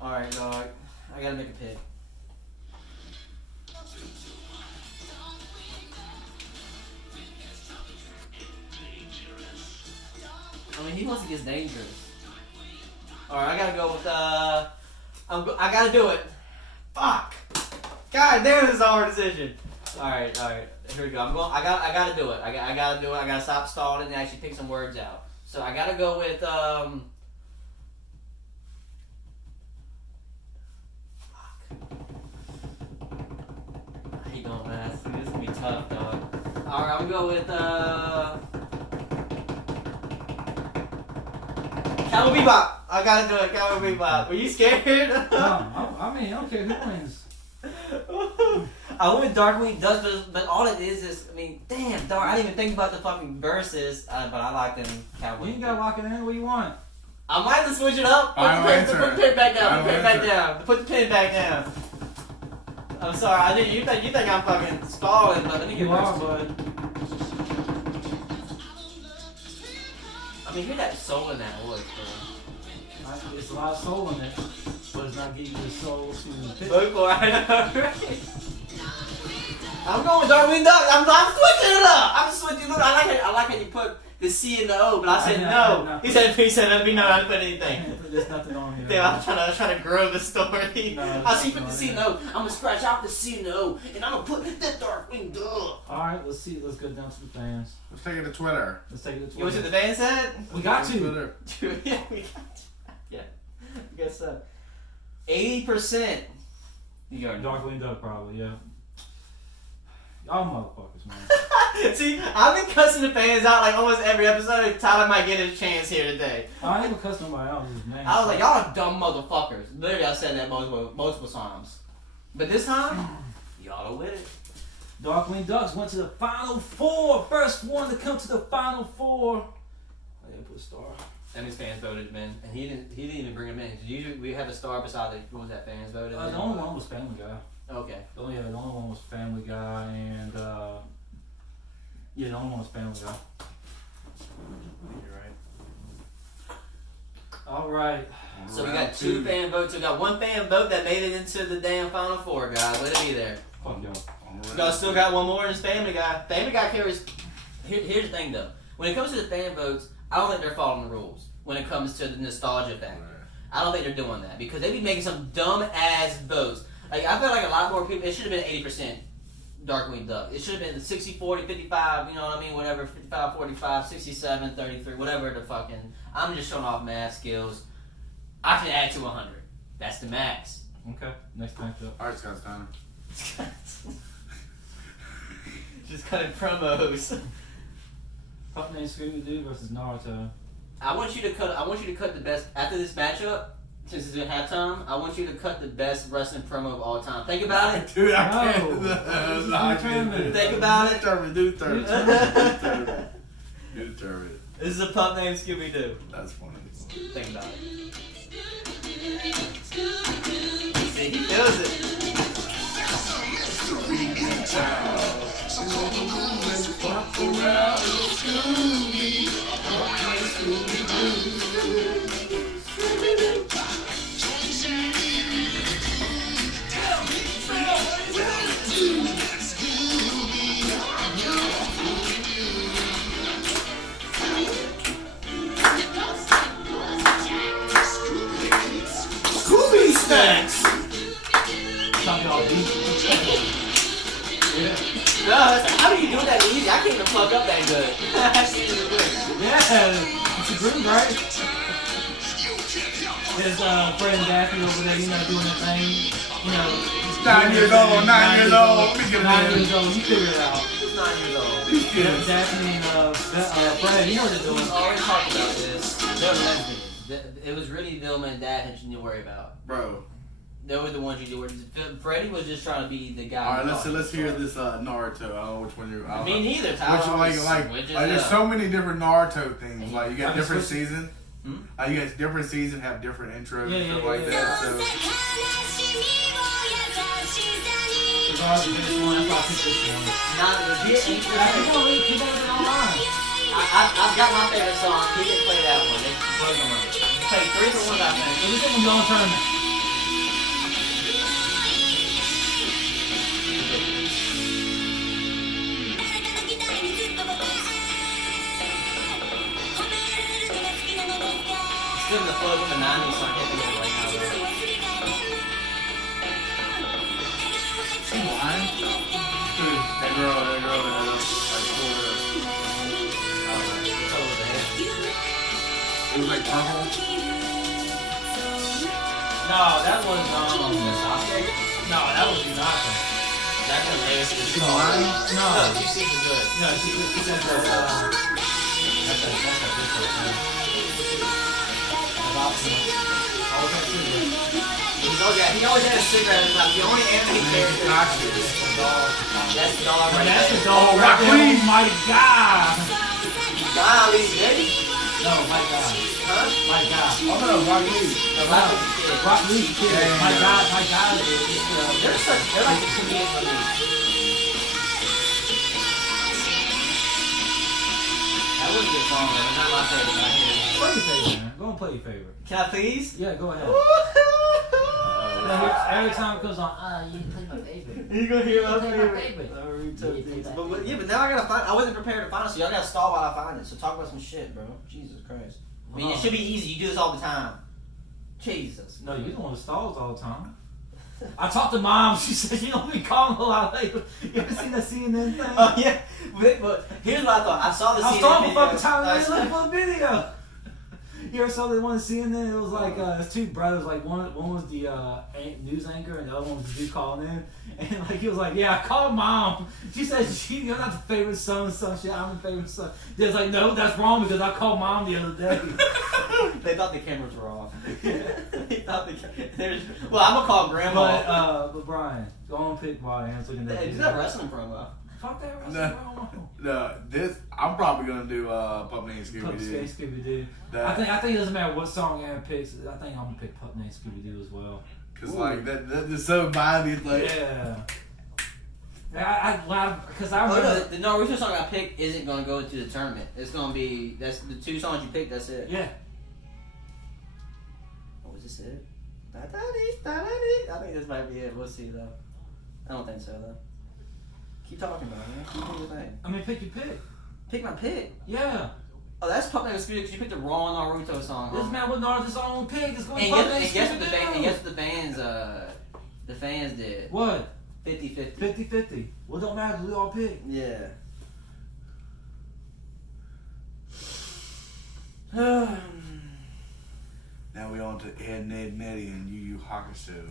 All right, dog. I gotta make a pick. I mean, he wants to get dangerous. All right, I gotta go with I gotta do it. Fuck. God damn, this is a hard decision. All right. Here we go. I gotta do it. I gotta do it. I gotta stop stalling and actually pick some words out. So I gotta go with Fuck. I hate going last. This is gonna be tough, dog. All right, I'm gonna go with Cowboy Bebop. I gotta do it. Cowboy Bebop. Were you scared? No, I mean, okay, who wins? I went with Darkwing Duck, but all it is, I mean, damn, Dark. I didn't even think about the fucking verses, but I like them Cowboys. You ain't gotta lock it in where you want. I might just switch it up. Put the pen back down. Put the pen back down. Put the pen back down. I'm sorry. I didn't. You think I'm fucking stalling, but let me get are, verses. bud. I mean, hear that soul in that voice, bro. It's a lot of soul in it, but it's not giving you the soul to pitch. Vote for it. I know, right? I'm going with Darkwing Duck. I'm switching it up. I'm switching. Look, I like how you put the C and the O, but I said no. He said let me know how to put anything. There's nothing on here. Damn, I'm trying to grow the story. No, I see you put the C and the O. I'm gonna scratch out the C and the O, and I'm gonna put that Darkwing Duck. Alright, let's see. Let's go down to the fans. Let's take it to Twitter. Let's take it to Twitter. You went to the fan set? We got to. Twitter. Yeah, we got to. Yeah, I guess so. 80%. You are Darkwing Duck, probably, yeah. Y'all motherfuckers, man. See, I've been cussing the fans out like almost every episode. Tyler might get a chance here today. I ain't gonna cuss nobody else's name. I was like, y'all are dumb motherfuckers. Literally, I said that multiple times. But this time, y'all are with it. Darkwing Ducks went to the Final Four. First one to come to the Final Four. I didn't put a star. That means fans voted, man. And he didn't even bring him in. Usually we have a star beside the, what was that, fans voted? The only one was Family Guy. Okay. The only one was Family Guy, and yeah, the only one was Family Guy. You're right. All right. So we got 2 fan votes. We got 1 fan vote that made it into the damn Final Four, guys. Let it be there. Fuck y'all. We got still got 1 more in this Family Guy. Family Guy carries. Here's the thing, though. When it comes to the fan votes, I don't think they're following the rules. When it comes to the nostalgia factor, I don't think they're doing that because they be making some dumb ass votes. Like I feel like a lot more people. It should have been 80% Darkwing Duck. It should have been 60, 40, 55. You know what I mean? Whatever. 55, 45, 67, 33. Whatever the fucking. I'm just showing off math skills. I can add to 100. That's the max. Okay. Next matchup. Alright, Scott Steiner. Just cutting promos. Pup named Scooby-Doo versus Naruto. I want you to cut the best after this matchup. Since it's in halftime, I want you to cut the best wrestling promo of all time. Think about it. Dude, I No. can't. I can't. Think about it. Do determine. Do determine. This is a pup named Scooby Doo. That's funny. Think about it. See, he feels it. Scooby Snacks! Talking all deep. Yeah. No, how do you do that easy? I can't even fuck up that good. I can't even do it. Yeah, it's a groove, right? His friend Daphne over there, doing the thing. 9 years old, 9 years old. Let me get 9 years old, you figure it out. He's 9 years old. These kids. Daphne and Fred, you know what they're doing. We already talked about this. They were lesbians. It was really Vilma and Dad that you need to worry about. Bro. They were the ones you do. Freddie was just trying to be the guy. Alright, let's hear this Naruto. I don't know which one you're. Me neither, Tyler. Which there's so many different Naruto things. Like you got I'm different switching. seasons. Hmm? You got different seasons have different intros Yeah, and stuff yeah, like yeah. that. So Regardless of this one, that's why I picked this one. Not the Keep on reading online. I've got my favorite song. He can play that one. It blows my mind. Play 3 for 1, I think. Well, this one's on tournament. Still in the flow from the 90s, so I can't think of it right now. Blind? That girl, like It's over the head. it was like purple. No, that was Sasuke? no, that was Hinata. That's hilarious. She blind? No, No, she seems good. no, she said that. That's a good one. He always had a cigarette in his mouth. The only anime character. That's the dog right That's the there. dog right there. Oh my God. Golly, baby. No, my God. Huh? My God. Oh no, Rock Lee. No, Rock was a kid. Rock Lee's kid. Yeah, My yeah. God, my God. They're like the comedians for me. That was a good song, man. It's not my favorite. But I hear it. Play your favorite, man. Go and play your favorite. Can I please? Yeah, go ahead. Every time it goes on, you play my favorite. You gonna hear my Play my favorite? favorite. But now I gotta find. I wasn't prepared to find it, so y'all gotta stall while I find it. So talk about some shit, bro. Jesus Christ. I mean, it should be easy. You do this all the time. Jesus. No, you don't want to stalls all the time. I talked to Mom. She said you don't be calling a lot lately. You ever seen that CNN thing? Oh yeah. But here's what I thought. I saw the I CNN saw the video. fucking time I looked for a video. You ever saw the one CNN? It was like it's two brothers. Like one was the news anchor, and the other one was the dude calling in. And like he was like, "Yeah, I called Mom. She said you're not the favorite son and some shit. I'm the favorite son." They was like, "No, that's wrong because I called Mom the other day." They thought the cameras were off. They thought well, I'm gonna call Grandma. But Brian, go on pick Brian. Looking at Is that wrestling promo? Fuck that wrestling promo. No, this I'm probably gonna do Pup Named Scooby Doo. Scooby Doo. I think it doesn't matter what song Aaron picks. I think I'm gonna pick Pup Named Scooby Doo as well. Cause like that just so vibey. It's like Because I remember. The Naruto song I picked isn't gonna go to the tournament. It's gonna be that's the two songs you picked. That's it. Yeah. Oh, was this it? I think this might be it. We'll see though. I don't think so though. Keep talking about it, man. Keep doing your thing. I mean, pick your pick. Pick my pick. Yeah. Oh, that's Pup Named Scooby because you picked the wrong Naruto song. This man with Naruto's own pick is going And to guess what the fans did? What? 50-50. 50-50. Well, don't matter. We all pick. Yeah. now we on to Ed, Ned, Nettie, and Yu Yu Hakusho.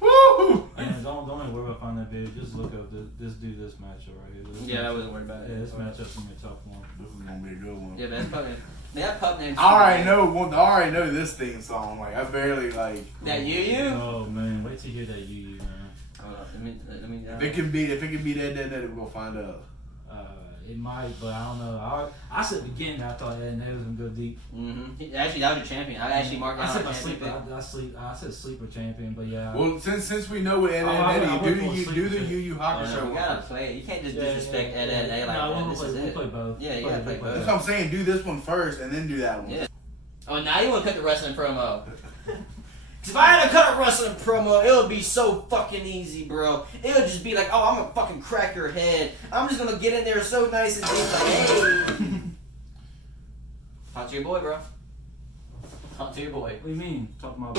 Woo! And don't even worry about finding that video. Just look up this matchup right here. I wasn't worried about it. Yeah, this matchup's gonna be a tough one. This is gonna be a good one. Yeah, but that's Pup Named. That Pup Named. I already know this theme song. Like I barely like. That Yu. Oh man, wait till you hear that Yu man. Hold on, let me. If it can be Ed, Ned, Nettie, we'll find out. It might, but I don't know. I said beginning, I thought Ed Ned was gonna go deep. Mm-hmm. Actually, that was your champion. I actually marked down. I said my sleeper. I said sleeper champion, but yeah. Well, since we know what Ed, Nettie, do the Yu Yu Hakushow. You gotta play it. You can't just disrespect Ed like that. This is it. We'll play both. Yeah, you gotta play both. That's what I'm saying. Do this one first, and then do that one. Yeah. Oh, now you want to cut the wrestling promo. If I had to cut a wrestling promo, it would be so fucking easy, bro. It would just be like, oh, I'm gonna fucking crack your head. I'm just gonna get in there so nice and deep, like, hey. Talk to your boy, bro. Talk to your boy. What do you mean? Talking about.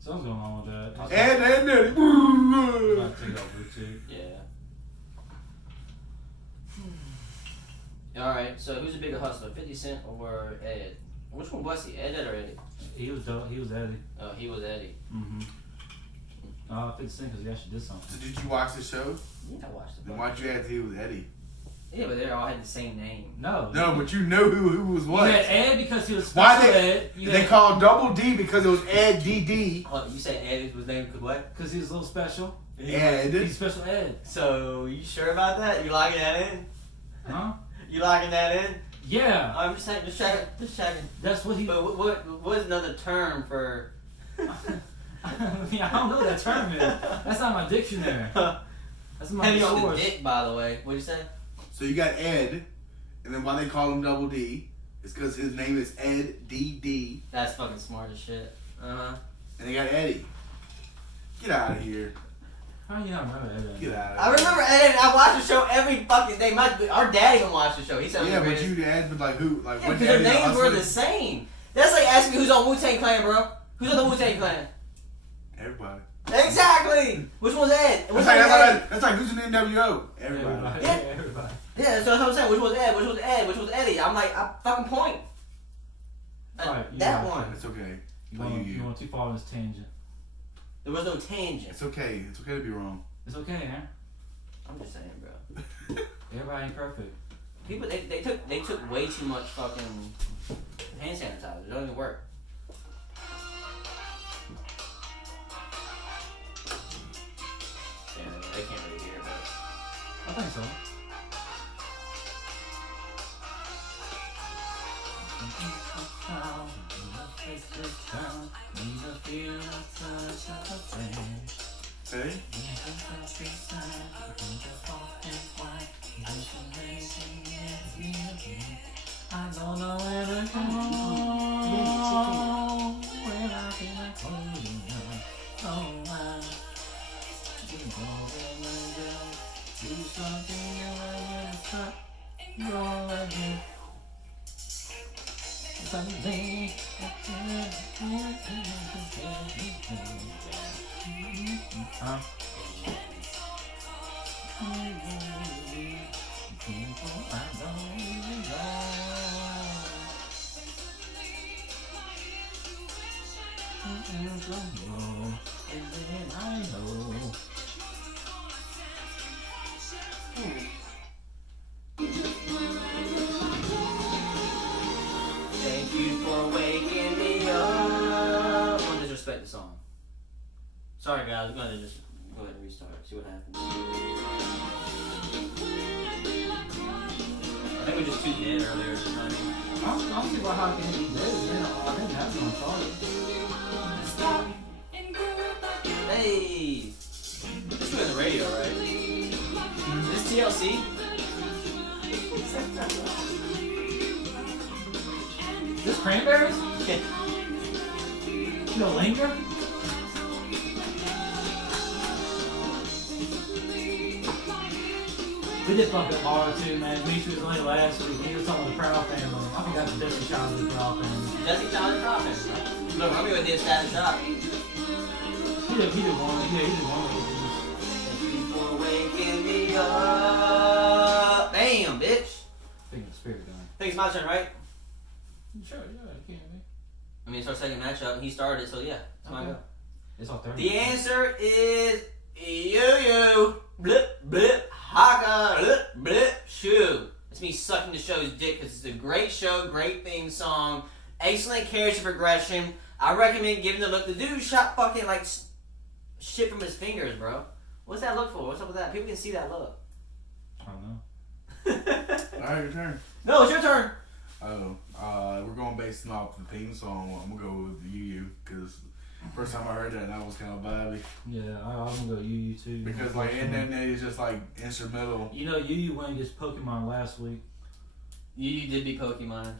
Something's going on with that. Ed, Nettie. Yeah. Alright, so who's a bigger hustler, 50 Cent or Ed? Which one was he, Ed or Eddie? He was Eddie. Oh, he was Eddie. 50 Cent because he actually did something. So did you watch the show? Yeah, I watched it. Then why'd you ask he was Eddie? Yeah, but they all had the same name. No, but you know who was what. You had Ed because he was special Why Ed. they called Double D because it was Ed DD. Oh, you said Ed was named what? Because he was a little special. Ed. He's special Ed. So, you sure about that? You locking that in? Huh? You locking that in? Yeah. I'm just saying, just checking. That's what he. But what is another term for? I mean, I don't know what that term is. That's not my dictionary. That's my Heavy on the source. dick, by the way. What'd you say? So you got Ed, and then why they call him Double D is because his name is Ed DD. That's fucking smart as shit. Uh-huh. And they got Eddie. Get out of here. How you not remember Ed? Get out of I here. remember Ed. I watched the show every fucking day. Our dad even watched the show. He said, Yeah, but you asked, but like who? Like yeah, what? because their Eddie names were Hustler? the same. That's like asking me who's on Wu-Tang Clan, bro. Who's on the Wu-Tang Clan? Everybody. Exactly. Which one's Ed? Which That's like who's in the NWO? Everybody. Yeah. Everybody. Yeah, that's what I'm saying. Which was Ed? Which was Ed? Which was Eddie? I'm like, I fucking point. Right, That yeah. one. It's okay. You want too far on this tangent. There was no tangent. It's okay. It's okay to be wrong. It's okay, man. I'm just saying, bro. Everybody ain't perfect. People, they took way too much fucking hand sanitizer. It don't even work. Yeah, they can't really hear, but I think so. See? I don't know where to go when I feel holding on. Oh, I do something you never stop. Go again. Something. Huh? thank you for waking me up. Don't disrespect the song. Sorry, guys. We're gonna just go ahead and restart. See what happens. I think we just tuned in earlier. I don't see why how can he do it. I think that's on target. Hey! This is on the radio, right? Is this TLC? This cranberries? You know, linger? We did fucking hard too, man. Misha was only last week. He was talking about the Proud family. I think that's the Destiny Child of the Proud family. Dusty Child Profit. Look, I'm gonna did Status Shop. He did one. Yeah, he did one of those. Thank you for waking me up. Bam, bitch. Speaking of spirit gun. I think it's my turn, right? Sure, yeah, it can be. I mean, it's our second matchup. He started it, so yeah. It's my Okay. go. It's all 30. The answer is yo-yo, blip, blip, haka, blip, blip, shoe. It's me sucking the show's dick because it's a great show, great theme song, excellent character progression. I recommend giving the look. The dude shot fucking like shit from his fingers, bro. What's that look for? What's up with that? People can see that look. I don't know. Alright, your turn. No, it's your turn. Oh, we're going based off the theme song. I'm gonna go with you because first time I heard that, that was kind of vibey. Yeah, I'm gonna go Yu too. Because like, and then it's just like instrumental. You know, Yu went against Pokemon last week. You did beat Pokemon.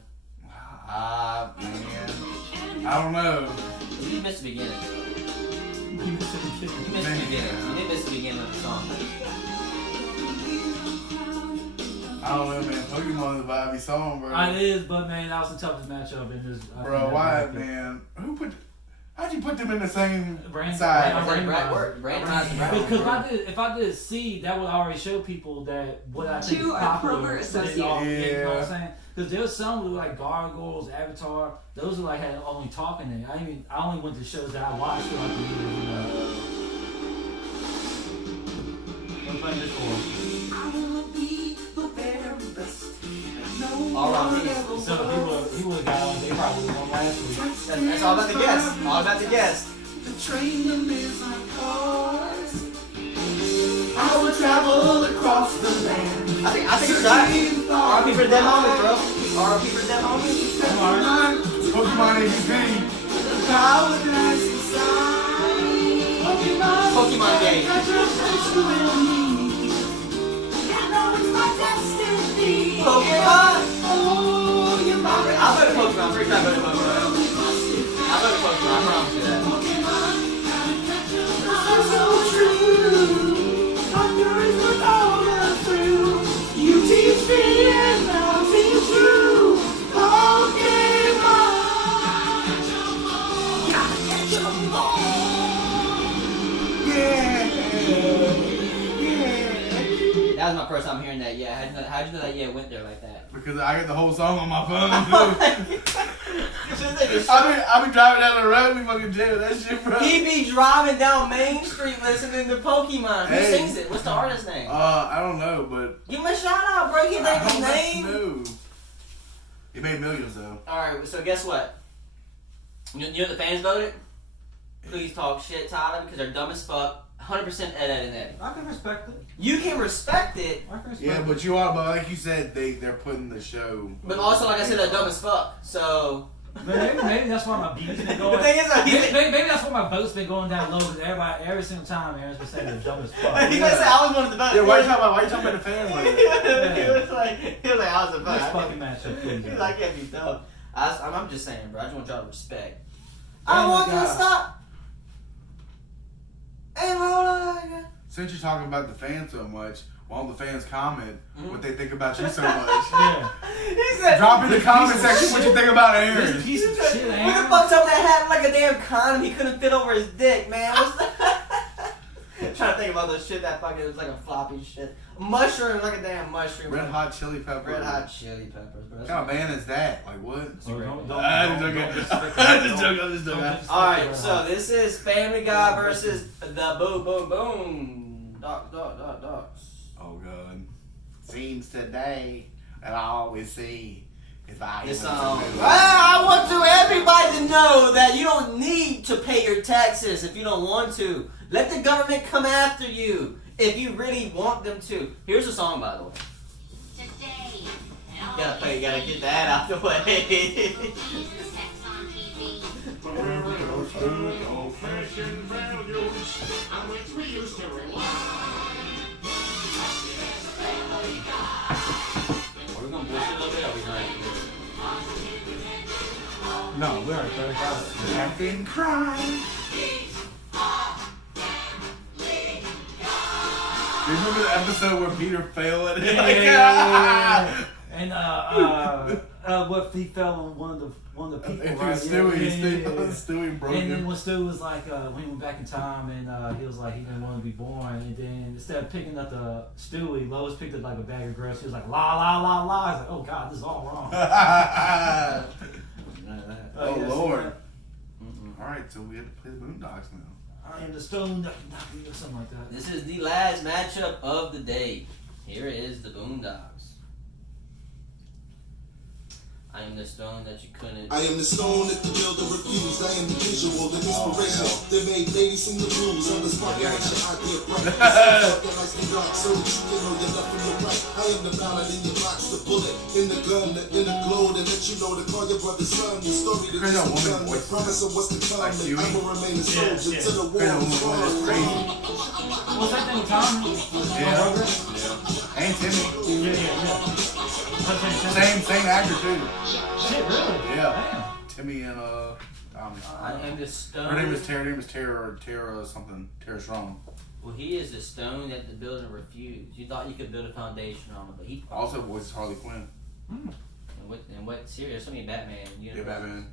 Ah, man, I don't know. You missed the beginning. You missed the You missed the beginning. You did miss the beginning of the song. I don't know, man. Pokemon is a vibey song, bro. It is, but man, that was the toughest matchup in this. Bro, why, man? How'd you put them in the same Brand- side? Brand work. Brand ties the brand. Because if I did C, that would already show people that what I think is popular. appropriate associates. You know what I'm Yeah. saying? Because there was some who like Gargoyles, Avatar. Those who like had only talking in it. I only went to shows that I watched throughout the years. You know. What am I playing this for? R.I.P. So he would have got on. They probably would have won last week. That's all about the guess. All about the guess. The train that lives on cars. I will travel across the land. I think it's that. R.I.P. for the dead homies, bro. R.I.P. for the dead homies. Pokemon MVP. The power lies inside. Pokemon game. I know it's my destiny. Pokemon. Oh, you're my I'll vote Pokemon. I'm pretty sure I voted Pokemon. I'll vote Pokemon. I promise you that. I'm so true. I'm yours with all the through. You teach me and I'll teach you. Pokemon. Gotta catch 'em all. Yeah. That was my first time hearing that. Yeah, how'd you know that? Yeah, it went there like that. Because I get the whole song on my phone, too. I be driving down the road, we fucking jamming that shit, bro. He be driving down Main Street listening to Pokemon. Who Hey. sings it? What's the artist's name? I don't know, but Give him a shout out, bro. You think his name? No. He made millions though. Alright, so guess what? You know the fans voted? Please talk shit, Tyler, because they're dumb as fuck. 100% Ed. I can respect it. You can respect it, I can respect Yeah, it. but you are, but like you said, they're putting the show. but also, like I said, they're dumb as fuck. So, Maybe that's why my views been going. the thing is, Maybe that's why my votes been going down low. Because every single time, Aaron's been saying they're dumb as fuck. he gonna say I was one of the votes. Yeah, why you talking about the fans like that? he was like, I was a vote. Next fucking matchup, please. He's like, I can't be dumb. I'm just saying, bro. I just want y'all to respect. Oh I my want to God. stop. And hold on. Since you're talking about the fans so much, why don't the fans comment what they think about you so much? Yeah. He said, Drop in the This comment piece of section what you think about This Aaron. piece of shit, Who the Aaron. fuck's up that hat like a damn condom? He couldn't fit over his dick, man. What's that? Trying to think about those shit that fucking was like a floppy shit. Mushroom, like a damn mushroom. Red Hot Chili Pepper. Red Hot Chili Peppers, bro. What kind of band is that? Like what? I'm I'm just joking. Alright, so this is Family Guy versus the Boom Boom Boom. Docs. Oh god. Seems today that I always see is I. This song. I want everybody to know that you don't need to pay your taxes if you don't want to. Let the government come after you if you really want them to. Here's the song, by the way. Today. You gotta get that out the way. Are we gonna bullshit a little bit? Or are we not? No, we already started out. Laughing, crying. You remember the episode where Peter fell at it? Yeah. And what he fell on one of the people, If right? Stewie broke And then him. when Stu was like, when he went back in time, and he was like, he didn't want to be born, and then instead of picking up the Stewie, Lois picked up like a bag of grapes. She was like, la la la la. I was like, oh god, this is all wrong. Oh yeah, Lord. Mm-mm. Alright, so we have to play the Boondocks now. I am the stone that can knock me or something like that. This is the last matchup of the day. Here is the Boondocks. I am the stone that you couldn't. I am the stone that the builder refused. I am the visual, the inspiration. They made ladies from the blues. I'm the spark that makes your idea bright. Something like the black, so that you can know your left from your right. I am the ballad in your box, the bullet in the gun, the inner glow to let you know to call your brother son. The story that is begun, the promise of what's to come. And I will remain a soldier till the war is won. What's that thing, Tom? Yeah. And Timmy. Yeah. Same actor too. Shit, really? Yeah. Timmy and I am the stone. her name is Tara something. Tara Strong. Well, he is the stone that the builder refused. You thought you could build a foundation on it, but he Also voices Harley Quinn. And what series? There's so many Batman. Yeah, Batman.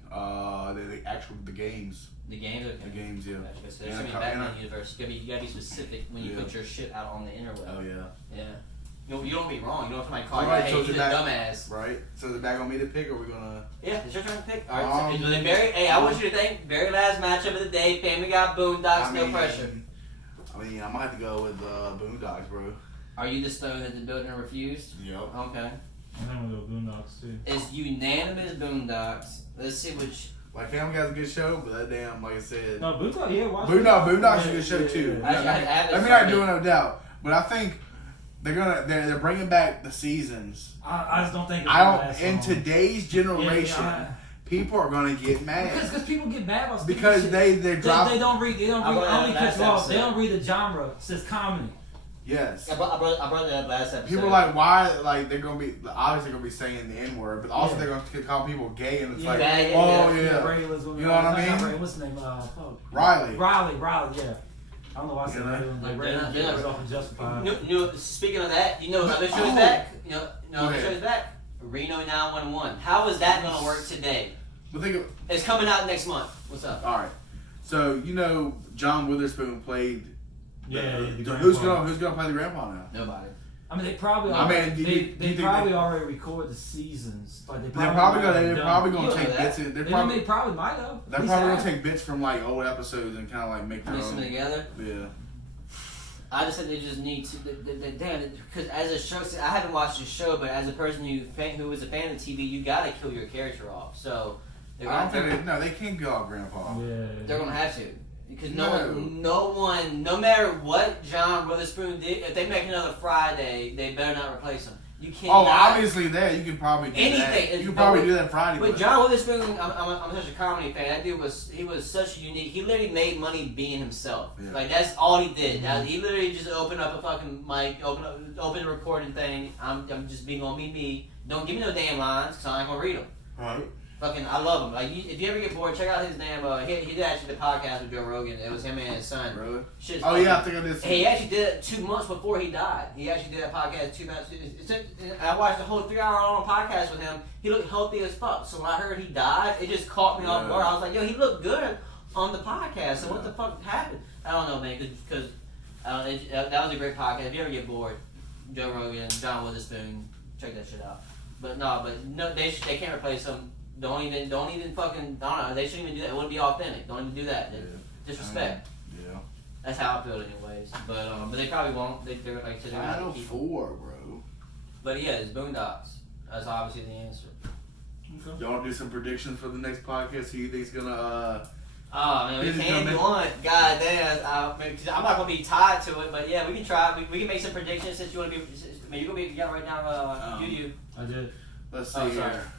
The games. The games. Okay. The games, yeah. Gotcha. So there's Yeah, so many and Batman universe. You gotta be specific when you Yeah. put your shit out on the interweb. Oh yeah. Yeah. You don't be wrong. You don't somebody call you, Alright, hey, so he's a is it back- dumbass. Right. So is it back on me to pick, or are we gonna? Yeah, it's your turn to pick. Alright, so Um, the I want you to think, very last matchup of the day, Family Guy, Boondocks, no pressure. I mean, I'm gonna have to go with Boondocks, bro. Are you the stone that the builder refused? Yep. Okay. And I'm gonna go Boondocks too. It's unanimous Boondocks. Let's see which. Like Family Guy's a good show, but that damn, like I said, No, Boondocks, yeah, watch Boondocks is a good show too. I have Let it me not started. do no doubt, but I think they're bringing back the seasons. I just don't think it's I gonna don't. last In long. today's generation, Yeah, people are gonna get mad Because people get mad about stupid because shit. they drop. They don't read. I brought I mean, that last they episode. don't read the genre. It says comedy. Yes. I brought that up last episode. People are like, why? Like they're gonna be obviously gonna be saying the N word, but also Yeah. they're gonna call people gay, and it's Yeah. like, Yeah, oh yeah. yeah, Ray was one of You know what I not mean? Ray, what's his name? Fuck. Riley. Riley, yeah. I don't know why I said Yeah. Ray. Like, Ray they're not- was off of Justified. Speaking of that, you know another show is back? You know Go another ahead. show is back? Reno 911. How is that gonna work today? But think of, It's coming out next month. What's up? all right. So you know John Witherspoon played. Yeah, the who's grandpa. gonna play the grandpa now? Nobody. I mean, they probably. I mean, already, do you they think probably they- already record the seasons. Like They're probably done. gonna You take know that. bits. They're They probably might have. they're At least probably gonna have. take bits from like old episodes and kind of like make their Mix them own. together. Yeah. I just think they just need to. Damn, because as a show, I haven't watched the show, but as a person who was a fan of TV, you gotta kill your character off. So they're I don't gonna, think they can't go out Grandpa. Yeah. they're gonna have to. Because No. no one, no matter what John Witherspoon did, if they make another Friday, they better not replace him. You can't. Oh, obviously that you can probably do Anything. that. You can probably do that Friday. With but- John Witherspoon, I'm such a comedy fan. That dude he was such a unique. He literally made money being himself. Yeah. Like that's all he did. He literally just opened up a fucking mic, open a recording thing. I'm just being on me. Don't give me no damn lines, cause I'm not gonna read them. Right. Fucking, I love him. Like, if you ever get bored, check out his damn. He did actually the podcast with Joe Rogan. It was him and his son. Really? Shit's Oh fucking- yeah, I think I did. see He that. actually did it 2 months before he died. He actually did that podcast 2 months. I watched the whole 3-hour long podcast with him. He looked healthy as fuck. So when I heard he died, it just caught me off Yeah. guard. I was like, yo, he looked good on the podcast. So what the fuck happened? I don't know, man. Because that was a great podcast. If you ever get bored, Joe Rogan, John Witherspoon, check that shit out. But no, they can't replace him. Don't even fucking. I don't know. They shouldn't even do that. It wouldn't be authentic. Don't even do that. Yeah. Disrespect. Yeah. That's how I feel, anyways. But they probably won't. They're like to Final Four, bro. But yeah, it's Boondocks. That's obviously the answer. Y'all want to do some predictions for the next podcast? Who you think's gonna? Oh man, we Who's can gonna do make- one. God damn, I'm not gonna be tied to it, but yeah, we can try. We can make some predictions since you want to be. I mean, you're gonna be. You got right now. You. I did. Let's see Oh, sorry. here.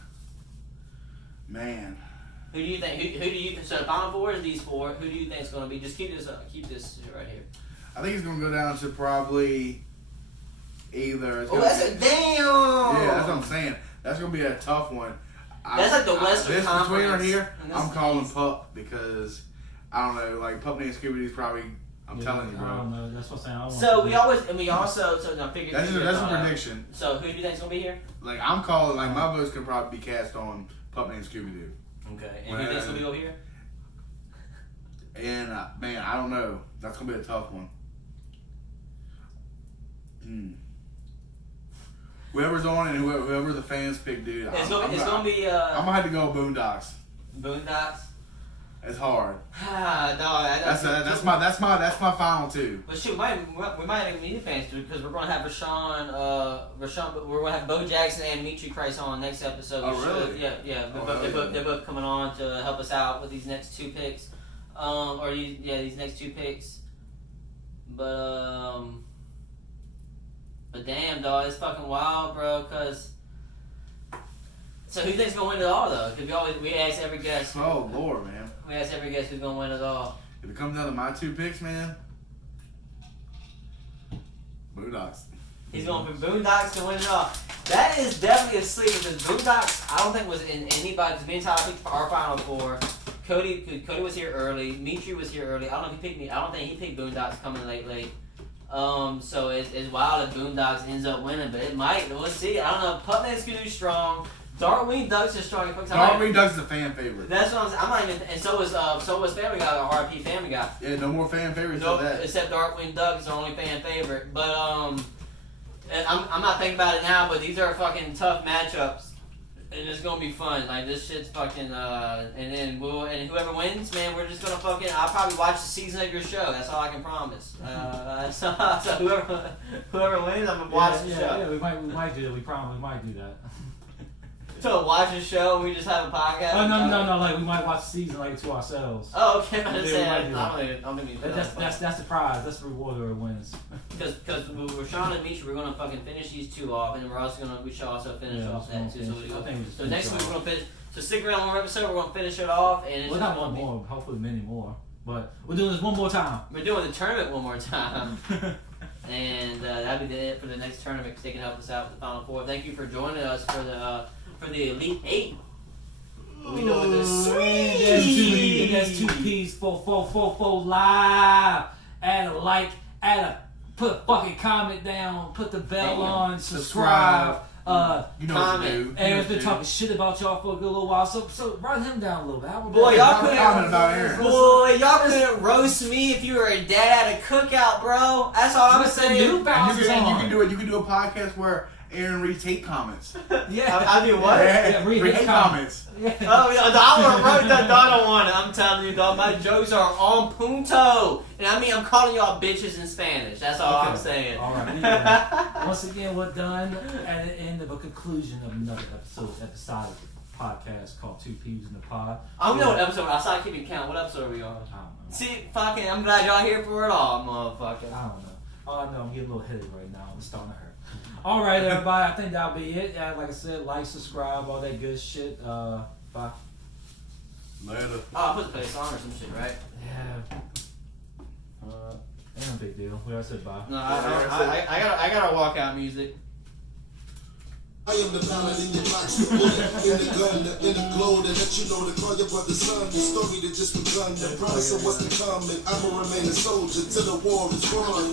Man. Who do you think? Who do you? So the final four is these four. Who do you think is gonna be? Just keep this right here. I think it's gonna go down to probably either. It's Oh, gonna that's be- a damn. Yeah, that's what I'm saying. That's gonna be a tough one. That's like the Western This Conference. between right here, and this I'm is calling East. Pup because I don't know, like Pup Named Scooby-Doo's probably. I'm telling you, I bro. don't know. That's what I'm saying. I don't So want we to- always and we also no figure. That's figure a it out. prediction. So who do you think's gonna be here? Like I'm calling, like my votes can probably be cast on Pup Named Scooby-Doo. Okay, and who think's gonna be over here? And man, I don't know. That's gonna be a tough one. Whoever's on and whoever the fans pick, dude. It's gonna be I'm gonna have to go Boondocks. Boondocks. It's hard. Ah, no, That's my final two. But shit, we might even need fans too because we're gonna have Rashawn, we're gonna have Bo Jackson and Mitri Christ on next episode. Oh, We should- really? Yeah. Oh, They're both coming on to help us out with these next 2 picks, these next 2 picks. But damn, dog, it's fucking wild, bro. Cause so who think's gonna win it all though? Cause we ask every guest. Oh Lord, man. We ask every guest who's gonna win it all. If it comes down to my 2 picks, man. Boondocks. He's going for Boondocks to win it all. That is definitely a sleeper because Boondocks, I don't think was in anybody's main topic for our final four. Cody was here early. Mitri was here early. I don't know if he picked me. I don't think he picked Boondocks coming late. So it's wild if Boondocks ends up winning, but it might. We'll see. I don't know. Putman's gonna do strong. Darkwing Ducks is strong. Darkwing Ducks is a fan favorite. That's what I'm saying. I'm not even. And so was Family Guy, or RP Family Guy. Yeah, no more fan favorites Nope, than that. except Darkwing Duck is the only fan favorite. But and I'm not thinking about it now, but these are fucking tough matchups, and it's gonna be fun. Like this shit's fucking and then whoever wins, man, we're just gonna fucking. I'll probably watch the season of your show. That's all I can promise. So whoever wins, I'm gonna watch the show. Yeah, we might do that. We might do that. So watch the show and we just have a podcast. Oh no! Like we might watch the season like to ourselves. Oh, okay. I'm Yeah, just we saying. might do that. I'm gonna be. That's the prize. That's the reward whoever wins. Because with Rashawn and Misha, we're gonna fucking finish these 2 off, and then we should also finish Yeah, off that too. So I next think we just week finish we're off. gonna finish. So stick around one more episode. We're gonna finish it off, and it's Well, just not one gonna be- more. Hopefully, many more. But we're doing this one more time. We're doing the tournament one more time, and that'll be it for the next tournament. Because they can help us out with the Final Four. Thank you for joining us for the Elite 8. We know what this sweet. That's 2 P's 4 live. Add a like. Put a fucking comment down. Put the bell on. Subscribe. You know Comment. what to do. Aaron's been talking shit about y'all for a good little while, so run him down a little bit. Boy, y'all couldn't. Comment about Aaron. Boy, y'all couldn't roast me if you were a dad at a cookout, bro. That's all I'm saying. New And Balance you is can on. do it. You can do a podcast where Aaron reads hate comments. Yeah. I do what? Yeah, read his hate comments. Oh, yeah, I want to write that. I don't want it. I'm telling you, dog. My jokes are on punto, and I mean I'm calling y'all bitches in Spanish. That's all I'm saying. All right. Anyway, once again, we're done at the end of a conclusion of another episodic podcast called Two Peas in the Pod. I don't know what episode. I started keeping count. What episode are we on? I don't know. See, fucking, I'm glad y'all here for it all, motherfucker. I don't know. All I know, I'm getting a little headache right now. I'm starting to hurt. All right, everybody. I think that'll be it. Yeah, like I said, like, subscribe, all that good shit. Bye. Later. Oh, I put the play song or some shit, right? Yeah. Ain't no big deal. We already said bye. No, I gotta walk out music. I am the pilot in your box, the bullet in the gun, in the glow to let you know to call your brother son. The story that just begun, the promise of what's to come, and I'ma remain a soldier till the war is won.